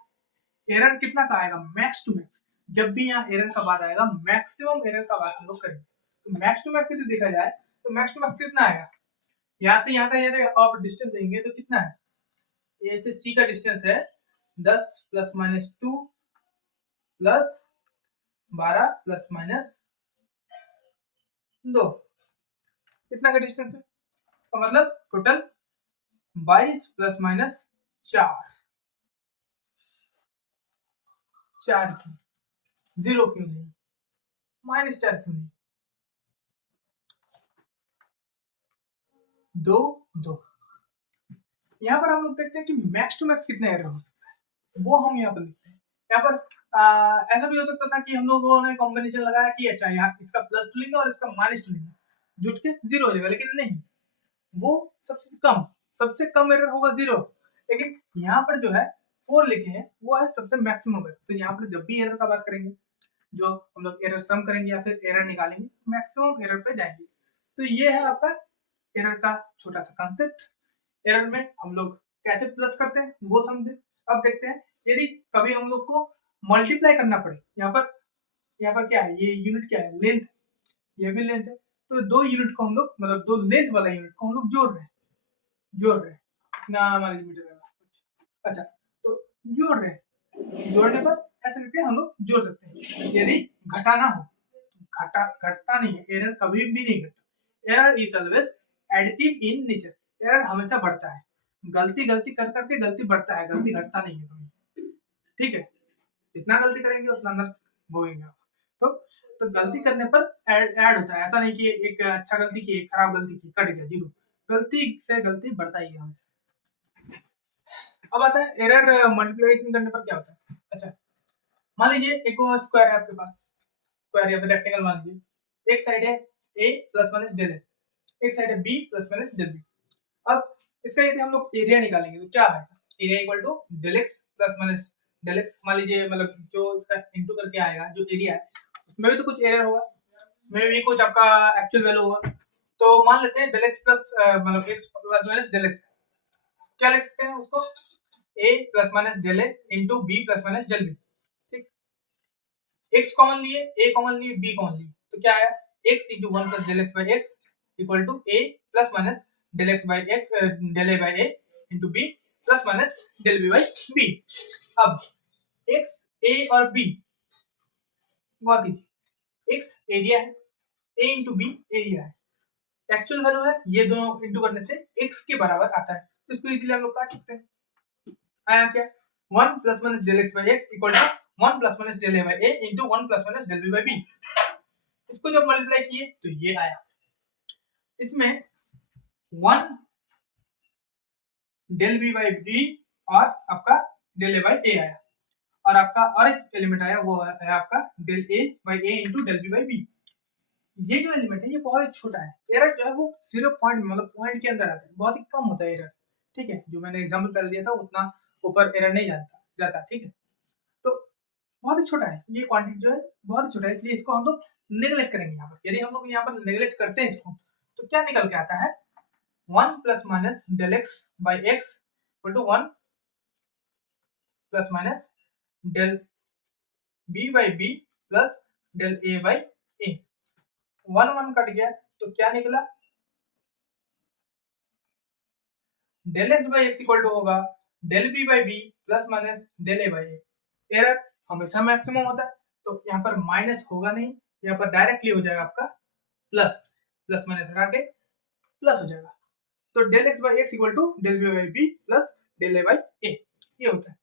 एरर कितना का आएगा, मैक्स टू मैक्स। जब भी यहाँ एरर का बात आएगा मैक्सिमम एरर का बात हम लोग करेंगे, तो मैक्स टू मैक्स यदि देखा जाए तो मैक्स टू मैक्स कितना आएगा, यहाँ से यहाँ का यदि आप डिस्टेंस देंगे तो कितना है, ए से सी का डिस्टेंस है 10 plus minus 2 plus 12 plus minus 2, कितना का डिस्टेंस है, इसका मतलब टोटल 22 प्लस माइनस 4, 4 क्यों, 0 क्यों नहीं, माइनस 4 क्यों नहीं, 2 2। यहाँ पर हम लोग देखते हैं कि मैक्स टू मैक्स कितना एरर हो सकता है, वो हम यहाँ पर लिखते हैं। यहाँ पर ऐसा भी हो सकता था कि हम लोगों ने कॉम्बिनेशन लगाया कि अच्छा यहाँ इसका प्लस टू लेंगे और इसका माइनस टू लेंगे, जुट के 0 हो जाएगा, लेकिन नहीं, वो सबसे कम एरर होगा 0, लेकिन यहाँ पर जो है 4 लिखे हैं वो है सबसे मैक्सिमम एरर। तो यहाँ पर जब भी एरर का बात करेंगे, जो हम लोग एरर सम करेंगे या फिर एरर निकालेंगे, मैक्सिमम एरर पे जाएंगे। तो ये है आपका एरर का छोटा सा कॉन्सेप्ट। एरर में हम लोग कैसे प्लस करते हैं वो समझे। अब देखते हैं यदि कभी हम लोग को मल्टीप्लाई करना पड़े, यहाँ पर क्या है, ये यूनिट क्या है, लेंथ, ये भी लेंथ है, तो दो यूनिट को हम लोग मतलब दो लेंथ वाला यूनिट को हम लोग जोड़ रहे हैं कितना हमारे मीटर है। अच्छा, तो जोड़ रहे हैं, जोड़ने पर ऐसे करके हम लोग जोड़ सकते हैं। यदि घटाना हो, घटता नहीं है, एरर कभी भी नहीं घटता, error is always additive in nature, error हमेशा बढ़ता है, गलती गलती कर करके गलती बढ़ता है, गलती घटता नहीं है कभी। ठीक है, जितना गलती करेंगे उतना अंदर भोगेंगे आप। तो गलती करने पर ऐड होता है, ऐसा नहीं कि एक अच्छा गलती की एक खराब गलती की कट गया, जीरो, गलती से गलती बढ़ता ही है हमेशा। अब आता है एरर मल्टीप्लिकेशन करने पर क्या होता है। अच्छा, मान लीजिए एक स्क्वायर है आपके पास, स्क्वायर या फिर रेक्टेंगल मान लीजिए, एक साइड है a प्लस माइनस डेल है, एक साइड है b plus minus del B. अब इसका यदि हम लोग एरिया निकालेंगे तो क्या आएगा, area equal to del X plus minus del X, मान लीजिए मतलब जो इसका इनटू करके आएगा जो एरिया है उसमें भी तो कुछ एरर होगा, उसमें भी कुछ आपका एक्चुअल वैल्यू होगा। तो मान लेते हैं डेल एक्स प्लस मतलब X plus minus del X, क्या लिख सकते हैं उसको, a plus minus del A into B plus minus del B. ठीक, x कॉमन लिए, a कॉमन लिए, b कॉमन लिए, तो क्या आया, x into one plus del X by X equal to a plus minus del X by X del A by A into B plus minus del B by B. अब x a और b गौर कीजिए, x एरिया है, a इंटू बी एरिया है, एक्चुअल वैल्यू है, ये दोनों इंटू करने से x के बराबर आता है, तो इसको इजीली हम लोग काट सकते हैं। आया क्या, 1 plus minus del X by X equal to 1 plus minus del A by A into 1 plus minus del B by B. इसको जब मल्टीप्लाई किए तो ये आया, इसमें 1 डेल बी बाई बी और आपका डेल ए बाई ए आया, और आपका और एक एलिमेंट आया वो है आपका del A by A into del B by B. ये जो एलिमेंट है ये बहुत ही छोटा है, एरर जो है वो 0 पॉइंट मतलब पॉइंट के अंदर आता है, बहुत ही कम होता है एरर, ठीक है, जो मैंने एग्जांपल पहले दिया था उतना ऊपर एरर नहीं जाता, ठीक है, तो बहुत ही छोटा है ये क्वांटिटी जो है, बहुत ही छोटा है, इसलिए इसको हम लोग नेग्लेक्ट करेंगे यहाँ पर। यदि हम लोग यहाँ पर नेग्लेक्ट करते हैं इसको तो क्या निकल के आता है, 1 plus minus del X by X equal to 1 plus minus del B by B plus del A by A. 1 1 cut गया तो क्या निकला, del X by X equal to होगा del B by B plus minus del A by A. Error हमेशा मैक्सिमम होता है, तो यहाँ पर माइनस होगा नहीं, यहाँ पर डायरेक्टली हो जाएगा आपका प्लस, प्लस माइनस हटा के प्लस हो जाएगा, तो del X by X equal to del B by B plus del A by A, ये होता है।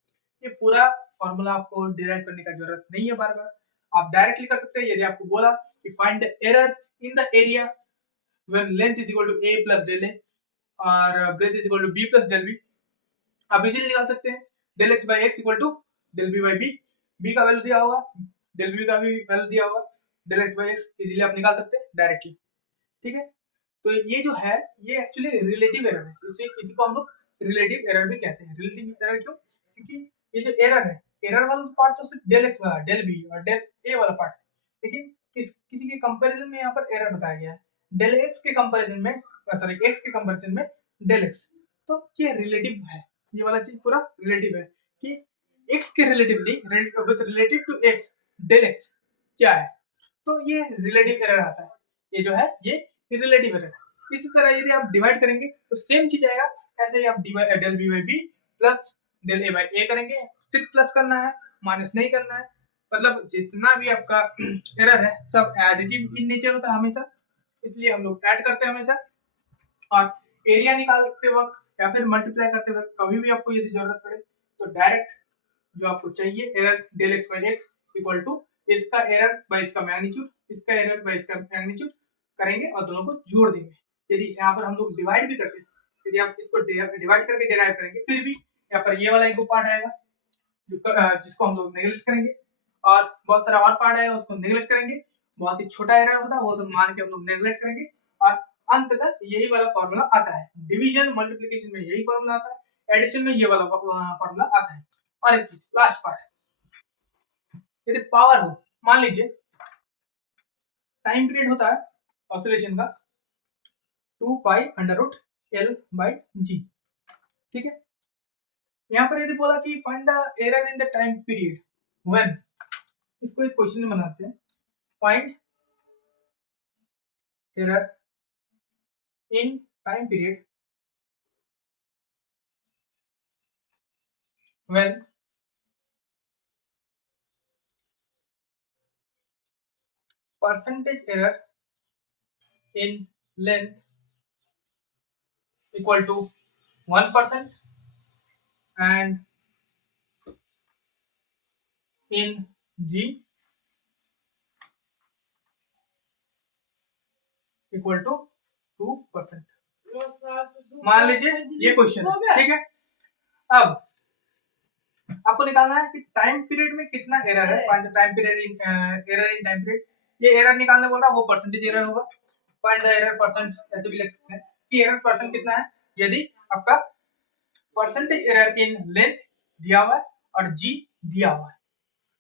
ये पूरा फॉर्मूला आपको डिराइव करने का जरूरत नहीं है, बार बार आप डायरेक्टली कर सकते हैं। यदि आपको बोला कि find the error in the area when length is equal to a plus del A और breadth is equal to b plus del b, आप इजीली निकाल सकते हैं। Del X by X equal to del B by B, B का वैल्यू दिया होगा, डेल बी का भी वैल्यू दिया होगा, del X by X easily आप निकाल सकते हैं डायरेक्टली, ठीक है। तो ये जो है ये एक्चुअली रिलेटिव एरर है, इसी को हम लोग रिलेटिव एरर भी कहते हैं। रिलेटिव एरर क्यों, क्योंकि ये जो एरर है, एरर वाला पार्ट तो सिर्फ डेल एक्स वाला, डेल बी और डेल ए वाला पार्ट, लेकिन किसी के कंपैरिजन में यहाँ पर एरर बताया गया है, डेल एक्स के कंपैरिजन में, सॉरी एक्स के कंपैरिजन में डेल एक्स, तो ये रिलेटिव है, ये वाला चीज पूरा रिलेटिव है कि x के relatively with relative to x डेल x क्या है, तो ये रिलेटिव एरर आता है, ये जो है ये रिलेटिव एरर है। इसी तरह यदि आप डिवाइड करेंगे तो सेम चीज आएगा, ऐसे ही आप del B by B plus del A by A करेंगे, सिर्फ प्लस करना है, माइनस नहीं करना है, मतलब जितना भी आपका एरर है सब एडिटिव इन नेचर होता है हमेशा, इसलिए हम लोग ऐड करते हैं हमेशा। और एरिया निकालते वक्त या फिर मल्टीप्लाई करते वक्त कभी भी आपको यदि जरूरत पड़े तो डायरेक्ट जो आपको चाहिए error del X by X equal to इसका एरर बाई इसका मैग्नीट्यूड, इसका एरर बाई इसका मैग्नीट्यूड करेंगे और दोनों को जोड़ देंगे। यदि यहाँ पर हम लोग डिवाइड भी करते हैं, यदि आप इसको डिवाइड करके डिराइव करेंगे फिर भी यहाँ पर ये वाला एक पार्ट आएगा जिसको हम लोग नेग्लेक्ट करेंगे, और बहुत सारा और पार्ट आएगा उसको नेग्लेक्ट करेंगे, बहुत ही छोटा एरर होता है वो सब मान के हम लोग नेग्लेक्ट करेंगे, और अंततः यही वाला फॉर्मूला आता है। डिवीजन मल्टीप्लिकेशन में यही फॉर्मूला आता है, एडिशन में ये वाला फॉर्मूला आता है। और एक चीज लास्ट पार्ट, यदि पावर हो, मान लीजिए टाइम पीरियड होता है ऑसिलेशन का 2 pi under root L by G, ठीक है। यहाँ पर यदि बोला कि find the error in the time period when, इसको एक क्वेश्चन बनाते हैं, find error in time period when percentage error in length equal to 1% and in G equal to 2%। मान लीजिए ये क्वेश्चन, ठीक है। अब आपको निकालना है कि टाइम पीरियड में कितना एरर है, find the time period in error in time period, ये एरर निकालने बोल रहा है वो परसेंटेज एरर होगा, फाइंड द एरर परसेंट, ऐसे भी लिख सकते हैं कि एरर परसेंट कितना है, यदि आपका परसेंटेज एरर इन लेंथ दिया हुआ है और जी दिया हुआ है,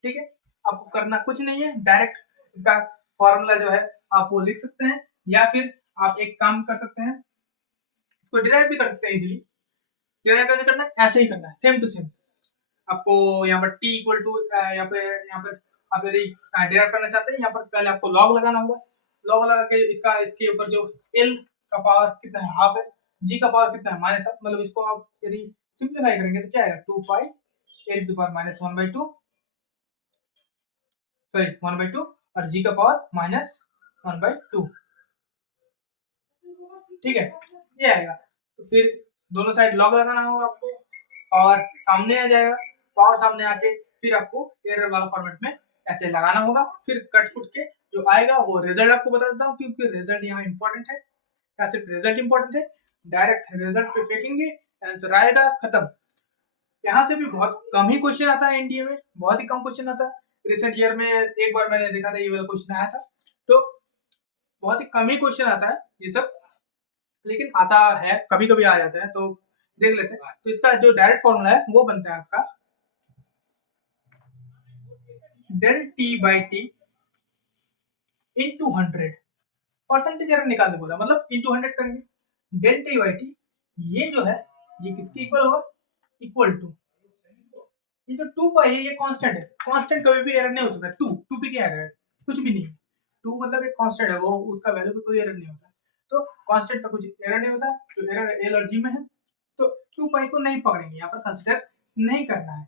ठीक है। आपको करना कुछ नहीं है, डायरेक्ट इसका फॉर्मूला जो है आप वो लिख सकते हैं, या फिर आप एक काम कर सकते हैं, इसको डिराइव भी कर सकते हैं इजीली। डिराइव कैसे करना है, ऐसे ही करना है, सेम टू सेम। आपको यहाँ पर t इक्वल टू यहाँ पर आप यदि डिराइव करना चाहते हैं, यहाँ पर पहले आपको लॉग लगाना होगा, लॉग लगा के इसके ऊपर जो l का पावर कितना है हाफ है, g का पावर कितना है माइनस हाफ, मतलब इसको आप यदि सिंप्लीफाई करेंगे तो क्या आएगा 2 pi a to the power -1/2 sorry 1/2 और g का पावर -1/2। ठीक है, ये आएगा। तो फिर दोनों साइड लॉग लगाना होगा आपको और सामने आ जाएगा पावर, सामने आके फिर आपको एरर वाला फॉर्मेट में ऐसे लगाना होगा। फिर कट कुट के जो आएगा वो रिजल्ट आपको बता देता हूँ, क्योंकि रिजल्ट यहाँ इंपॉर्टेंट है। क्या सिर्फ रिजल्ट इंपॉर्टेंट है? डायरेक्ट रिजल्ट पे फेंकेंगे, आंसर आएगा, खत्म। यहाँ से भी बहुत कम ही क्वेश्चन आता है एनडीए में, बहुत ही कम क्वेश्चन आता है। रिसेंट ईयर में एक बार मैंने देखा था ये वाला क्वेश्चन आया था, तो बहुत ही कम ही क्वेश्चन आता है ये सब, लेकिन आता है, कभी कभी आ जाता है, तो देख लेते हैं। तो इसका जो डायरेक्ट फॉर्मूला है वो बनता है आपका del T by T into 100। Percentage error निकालने बोला, मतलब इंटू 100 करेंगे। डेल टी बाई टी ये जो है ये किसके इक्वल होगा? इक्वल टू ये जो 2 पाई है ये कांस्टेंट है। कांस्टेंट कभी भी एरर नहीं हो सकता। 2 पे क्या एरर है? कुछ भी नहीं। 2 मतलब एक कांस्टेंट है, वो उसका वैल्यू पे कोई एरर नहीं होता। तो कांस्टेंट का कुछ एरर नहीं होता। तो एरर एल और जी में है, तो 2 पाई को नहीं पकड़ेंगे, यहाँ पर कंसीडर नहीं करना है।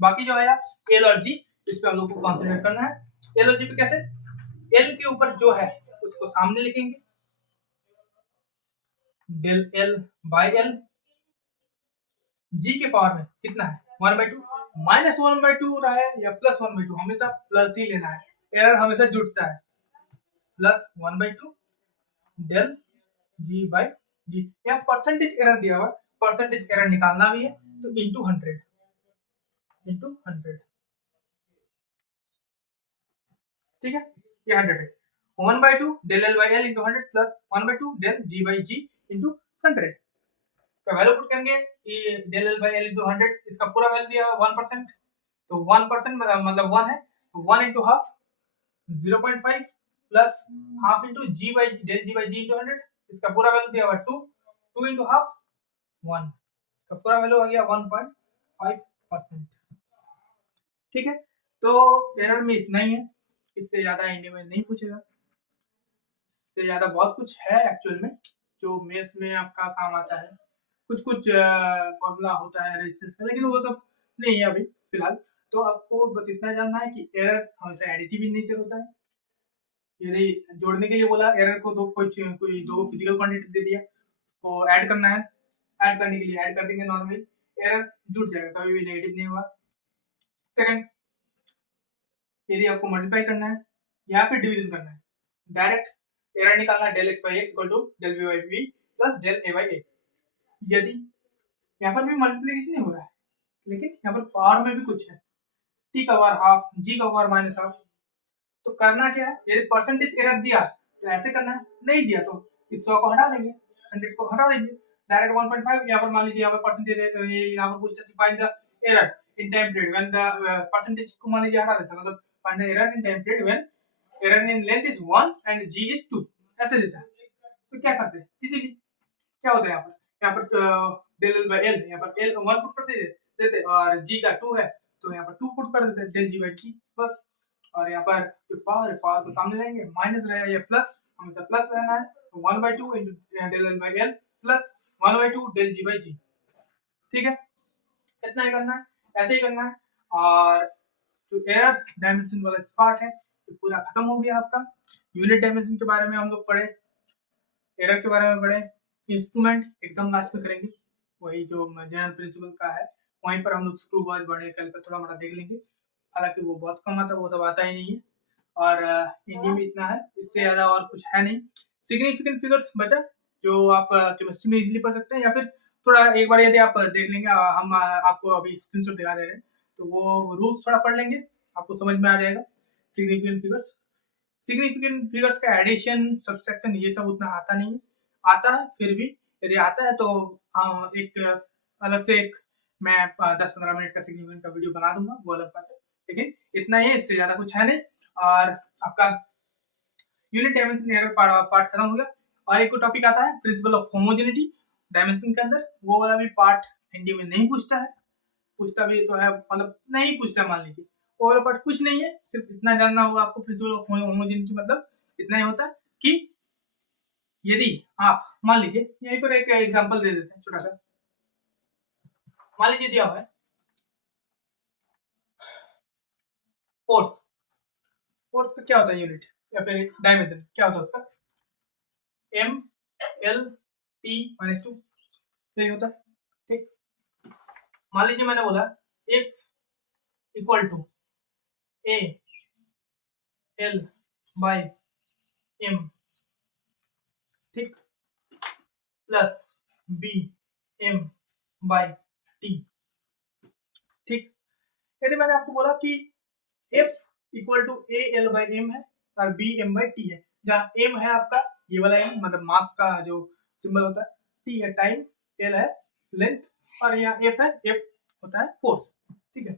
बाकी जो आया एल और जी, इस पे हम लोग को कंसीडर करना है। एल और जी पे कैसे? एल के ऊपर जो है उसको सामने लिखेंगे, डेल एल बाय एल। जी के पावर में कितना है? 1/2। -1/2 रहा है या +1/2, हमेशा प्लस ही लेना है, एरर हमेशा जुटता है। +1/2 डेल जी बाय जी। यहाँ परसेंटेज एरर दिया हुआ, परसेंटेज एरर निकालना भी है तो इंटू 100, ठीक है, ये 100 है। 1/2 del L by L into 100 plus 1/2 del G by G into 100 का वैल्यू पुट करेंगे। ये del L by L into 100, इसका पूरा वैल्यू दिया हुआ 1%, तो 1% मतलब 1 है, तो 1 into half 0.5 plus half into G by del G by G into 100, इसका पूरा वैल्यू दिया हुआ 2, 2 इंटू हाफ 1, इसका पूरा वैल्यू आ गया 1.5%। ठीक है, तो एरर में इतना ही है, इससे ज्यादा इंडिया में नहीं पूछेगा। इससे ज्यादा बहुत कुछ है एक्चुअल में जो मेंस में आपका काम आता है। कुछ कुछ फॉर्मूला होता है रेजिस्टेंस का, लेकिन वो सब नहीं है अभी फिलहाल। तो आपको बस इतना जानना है कि एरर हमेशा एडिटिव इन नेचर होता है। यदि जोड़ने के लिए बोला, एरर को कोई दो फिजिकल क्वांटिटी दे दिया, तो ऐड करना है, ऐड करने के लिए ऐड कर देंगे नॉर्मली, एरर जुड़ जाएगा, कभी भी नेगेटिव नहीं होगा। सेकंड, यदि आपको मल्टीप्लाई करना है या फिर डिवीजन करना है, डायरेक्ट एरर निकालना है, del X by X equal to del B by B plus del A by A. यदि यहाँ पर भी मल्टीप्लिकेशन नहीं हो रहा है, लेकिन यहाँ पर पावर में भी कुछ है, टी का पावर हाफ, जी का पावर माइनस हाफ, तो करना क्या है? यदि परसेंटेज एरर दिया तो ऐसे करना है, नहीं दिया तो इस 100 को हटा देंगे, 100 को हटा देंगे, डायरेक्ट 1.5। यहाँ पर मान लीजिए यहाँ पर परसेंटेज, यहाँ पर पूछते हैं find the error in time period when the percentage को मान लीजिए हटा देता, मतलब find the error in time period when error in length is 1 and G is 2, ऐसे देता है। तो क्या करते हैं, इजीली क्या होता है यहाँ पर डेल एल बाई एल, यहाँ पर एल 1 पुट कर देते और जी का 2 है, तो यहाँ पर 2 पुट कर देते हैं, del G by T bus. और यहाँ पर जो पावर है, पावर को सामने लाएंगे, माइनस रहेगा या प्लस, हमेशा प्लस रहना है, तो 1/2 into del L by L plus 1/2 del G by G. ठीक है, इतना ही करना है, ऐसे ही करना है। और जो एरर डायमेंशन वाला पार्ट है तो पूरा खत्म हो गया आपका। यूनिट डायमेंशन के बारे में हम लोग पढ़े, एरर के बारे में पढ़े, इंस्ट्रूमेंट एकदम लास्ट में करेंगे, वही जो जनरल प्रिंसिपल का है, वहीं पर हम लोग स्क्रू बॉयज बड़े कैलिपर थोड़ा मोटा देख लेंगे, हालांकि वो बहुत कम आता है, वो सब आता ही नहीं है। और हिंदी में इतना है, इससे ज़्यादा और कुछ है नहीं। सिग्निफिकेंट फिगर्स बचा, जो आप केमिस्ट्री में इजीली पढ़ सकते हैं, या फिर थोड़ा एक बार यदि आप देख लेंगे, हम आपको अभी स्क्रीनशॉट दिखा दे रहे हैं, तो वो रूल्स थोड़ा पढ़ लेंगे, आपको समझ में आ जाएगा। सिग्निफिकेंट फिगर्स, सिग्निफिकेंट फिगर्स का एडिशन सब्सट्रैक्शन ये सब उतना आता नहीं है, आता है फिर भी, यदि आता है तो एक अलग से एक मैं 10-15 मिनट का सिग्निफिकेंट का वीडियो बना दूंगा, वो अलग बात है, लेकिन इतना ही है, इससे ज्यादा कुछ है नहीं। और आपका यूनिट डायमेंशन एरर पार्ट खत्म हो गया। और एक टॉपिक आता है प्रिंसिपल ऑफ होमोजेनिटी डायमेंशन के अंदर, वो वाला भी पार्ट हिंदी में नहीं पूछता है, पूछता भी तो है, मतलब नहीं पूछता मान लीजिए, वो वाला पार्ट कुछ नहीं है, सिर्फ इतना जानना होगा आपको, प्रिंसिपल ऑफ होमोजेनिटी मतलब इतना ही होता है कि यदि आप मान लीजिए, यहीं पर एक एग्जांपल दे देते हैं छोटा सा, मान लीजिए दिया हुआ है फोर्स, फोर्स का क्या होता है यूनिट या फिर डायमेंशन क्या होता है उसका, एम एल टी माइनस 2 यही होता है। ठीक, मान लीजिए मैंने बोला if equal to A L by M, ठीक, plus B M by T. ठीक, यदि मैंने आपको बोला कि F equal to A L by M है और बी एम बाई टी है, जहाँ एम है आपका ये वाला एम मतलब मास का जो सिंबल होता है, टी है टाइम, एल है लेंथ और यहाँ एफ है, एफ होता है फोर्स। ठीक है,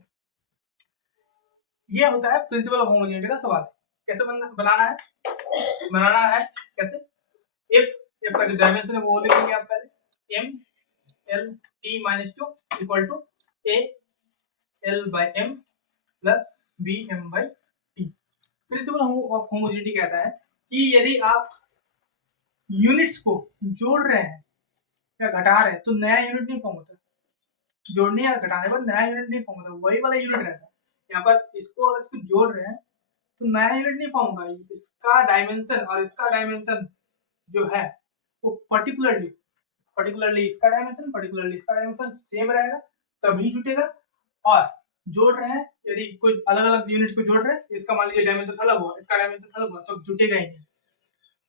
ये होता है प्रिंसिपल ऑफ होमोजेनिटी का सवाल। कैसे बनाना है कैसे, एफ का जो डायमेंशन है वो लिखेंगे आप पहले, M L T minus 2 equal to A L by M plus B M by T. Principle of homogeneity कहता है कि यदि आप यूनिट्स को जोड़ रहे हैं या घटा रहे हैं तो नया यूनिट नहीं फॉर्म होता, जोड़ने या घटाने पर नया यूनिट नहीं फॉर्म होता, वही वाला यूनिट रहता है। यहाँ पर इसको और इसको जोड़ रहे हैं तो नया यूनिट नहीं फॉर्म होगा, इसका डायमेंशन और इसका डायमेंशन जो है वो पर्टिकुलरली इसका डायमेंशन सेम रहेगा तभी जुटेगा। और जोड़ रहे हैं यदि कुछ अलग अलग यूनिट को जोड़ रहे हैं, इसका मान लीजिए डायमेंशन अलग हुआ, इसका डायमेंशन अलग हुआ, तो जुटेगा ही नहीं।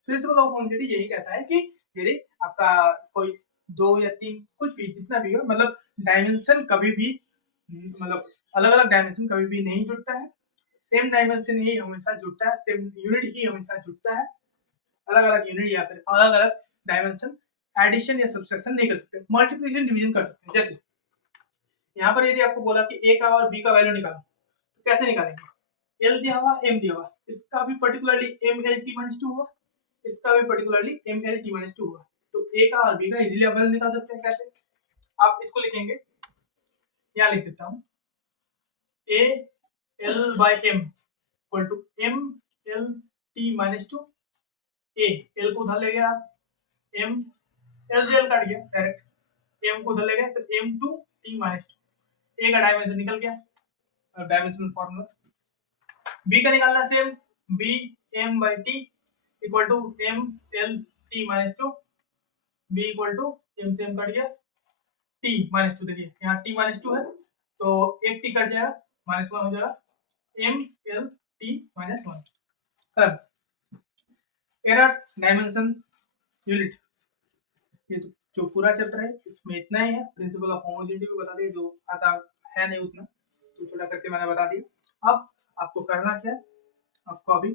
प्रिंसिपल ऑफ होमोजेनिटी यही कहता है कि यदि आपका कोई 2 या 3 कुछ भी जितना भी हो, मतलब डायमेंशन कभी भी मतलब अलग अलग डायमेंशन कभी भी नहीं जुड़ता है, सेम डायमेंशन ही हमेशा जुड़ता है, सेम यूनिट ही हमेशा जुड़ता है। अलग अलग यूनिट या फिर अलग अलग डायमेंशन एडिशन या सब्सट्रैक्शन नहीं कर सकते, मल्टीप्लिकेशन डिवीजन कर सकते हैं। जैसे यहाँ पर यदि आपको बोला कि ए का और बी का वैल्यू निकालो तो कैसे निकालेंगे, एल दिया हुआ एम दिया हुआ, इसका भी particularly M L T minus 2 हुआ, इसका भी particularly M L T minus 2 हुआ, तो ए का और बी का इजीली वैल्यू निकाल सकते हैं। कैसे, आप इसको लिखेंगे, यहाँ लिख देता हूँ, A L by M equal to M L T minus 2, A L को उधर ले गया आप, एम एल से एल काट गया डायरेक्ट, एम को उधर ले गया तो एम टू टी माइनस 2, ए का डायमेंशन निकल गया और डायमेंशनल फॉर्मूला। बी का निकालना same, B M by T equal to M L T minus 2, B equal to M से एम कट गया, टी माइनस 2, देखिए यहाँ टी माइनस 2 है तो एक टी कट जाएगा, माइनस 1 हो जाएगा, एम एल टी माइनस 1। कर एरर डायमेंशन यूनिट, ये तो जो पूरा चैप्टर है इसमें इतना ही है। प्रिंसिपल ऑफ होमोजेनिटी भी बता दिए, जो आता है नहीं उतना तो छोटा करके मैंने बता दिया। अब आपको करना क्या है, आपको अभी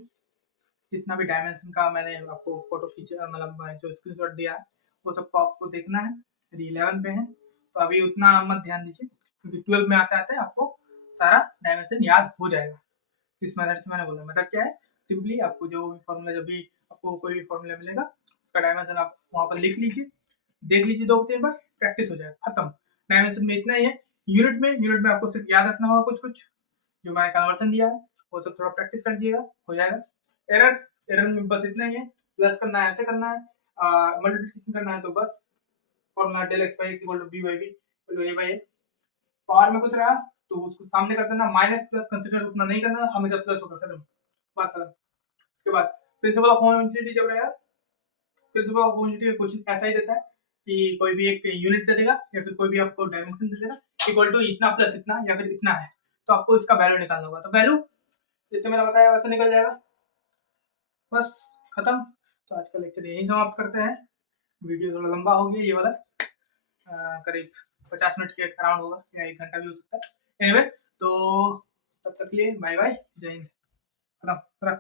जितना भी डायमेंशन का मैंने आपको फोटो खींचा मतलब जो स्क्रीनशॉट दिया है वो सबको आपको देखना है। यदि 11 पे है तो अभी उतना मत ध्यान दीजिए, क्योंकि 12 में आते आते आपको सारा डायमेंशन याद हो जाएगा। इस मेथड से मैंने बोला, मेथड क्या है, सिंपली आपको जो भी फॉर्मूला, जब भी आपको कोई भी फॉर्मूला मिलेगा उसका डायमेंशन आप वहाँ पर लिख लीजिए, देख लीजिए 2-3 बार, प्रैक्टिस हो जाएगा, खत्म। डायमेंशन में इतना ही है। यूनिट में आपको सिर्फ याद रखना होगा कुछ जो मैंने कन्वर्सन दिया है वो सब थोड़ा प्रैक्टिस कर लीजिएगा, हो जाएगा। एरर में बस इतना ही है, प्लस करना है ऐसे करना है, मल्टीप्लिकेशन करना है तो बस formula del X by equal to B by B equal to A by A, power में कुछ रहा तो उसको सामने कर देना, माइनस प्लस कंसीडर उतना नहीं करना, हमेशा प्लस होगा, खत्म, बात खत्म। इसके बाद प्रिंसिपल ऑफ होमोजेनिटी जब रहेगा, प्रिंसिपल ऑफ होमोजेनिटी का क्वेश्चन ऐसा ही देता है कि कोई भी एक यूनिट दे देगा या फिर कोई भी आपको डायमेंशन दे देगा इक्वल टू इतना प्लस इतना या फिर इतना है, तो आपको इसका वैल्यू निकालना होगा, तो वैल्यू जैसे मैंने बताया वैसे निकल जाएगा, बस खत्म। तो आज का लेक्चर यहीं समाप्त करते हैं। वीडियो थोड़ा लंबा हो गया ये वाला, करीब 50 मिनट के अराउंड होगा या 1 घंटा भी हो सकता है। एनीवे, तो तब तक के लिए बाय बाय, जय हिंद, खत्म।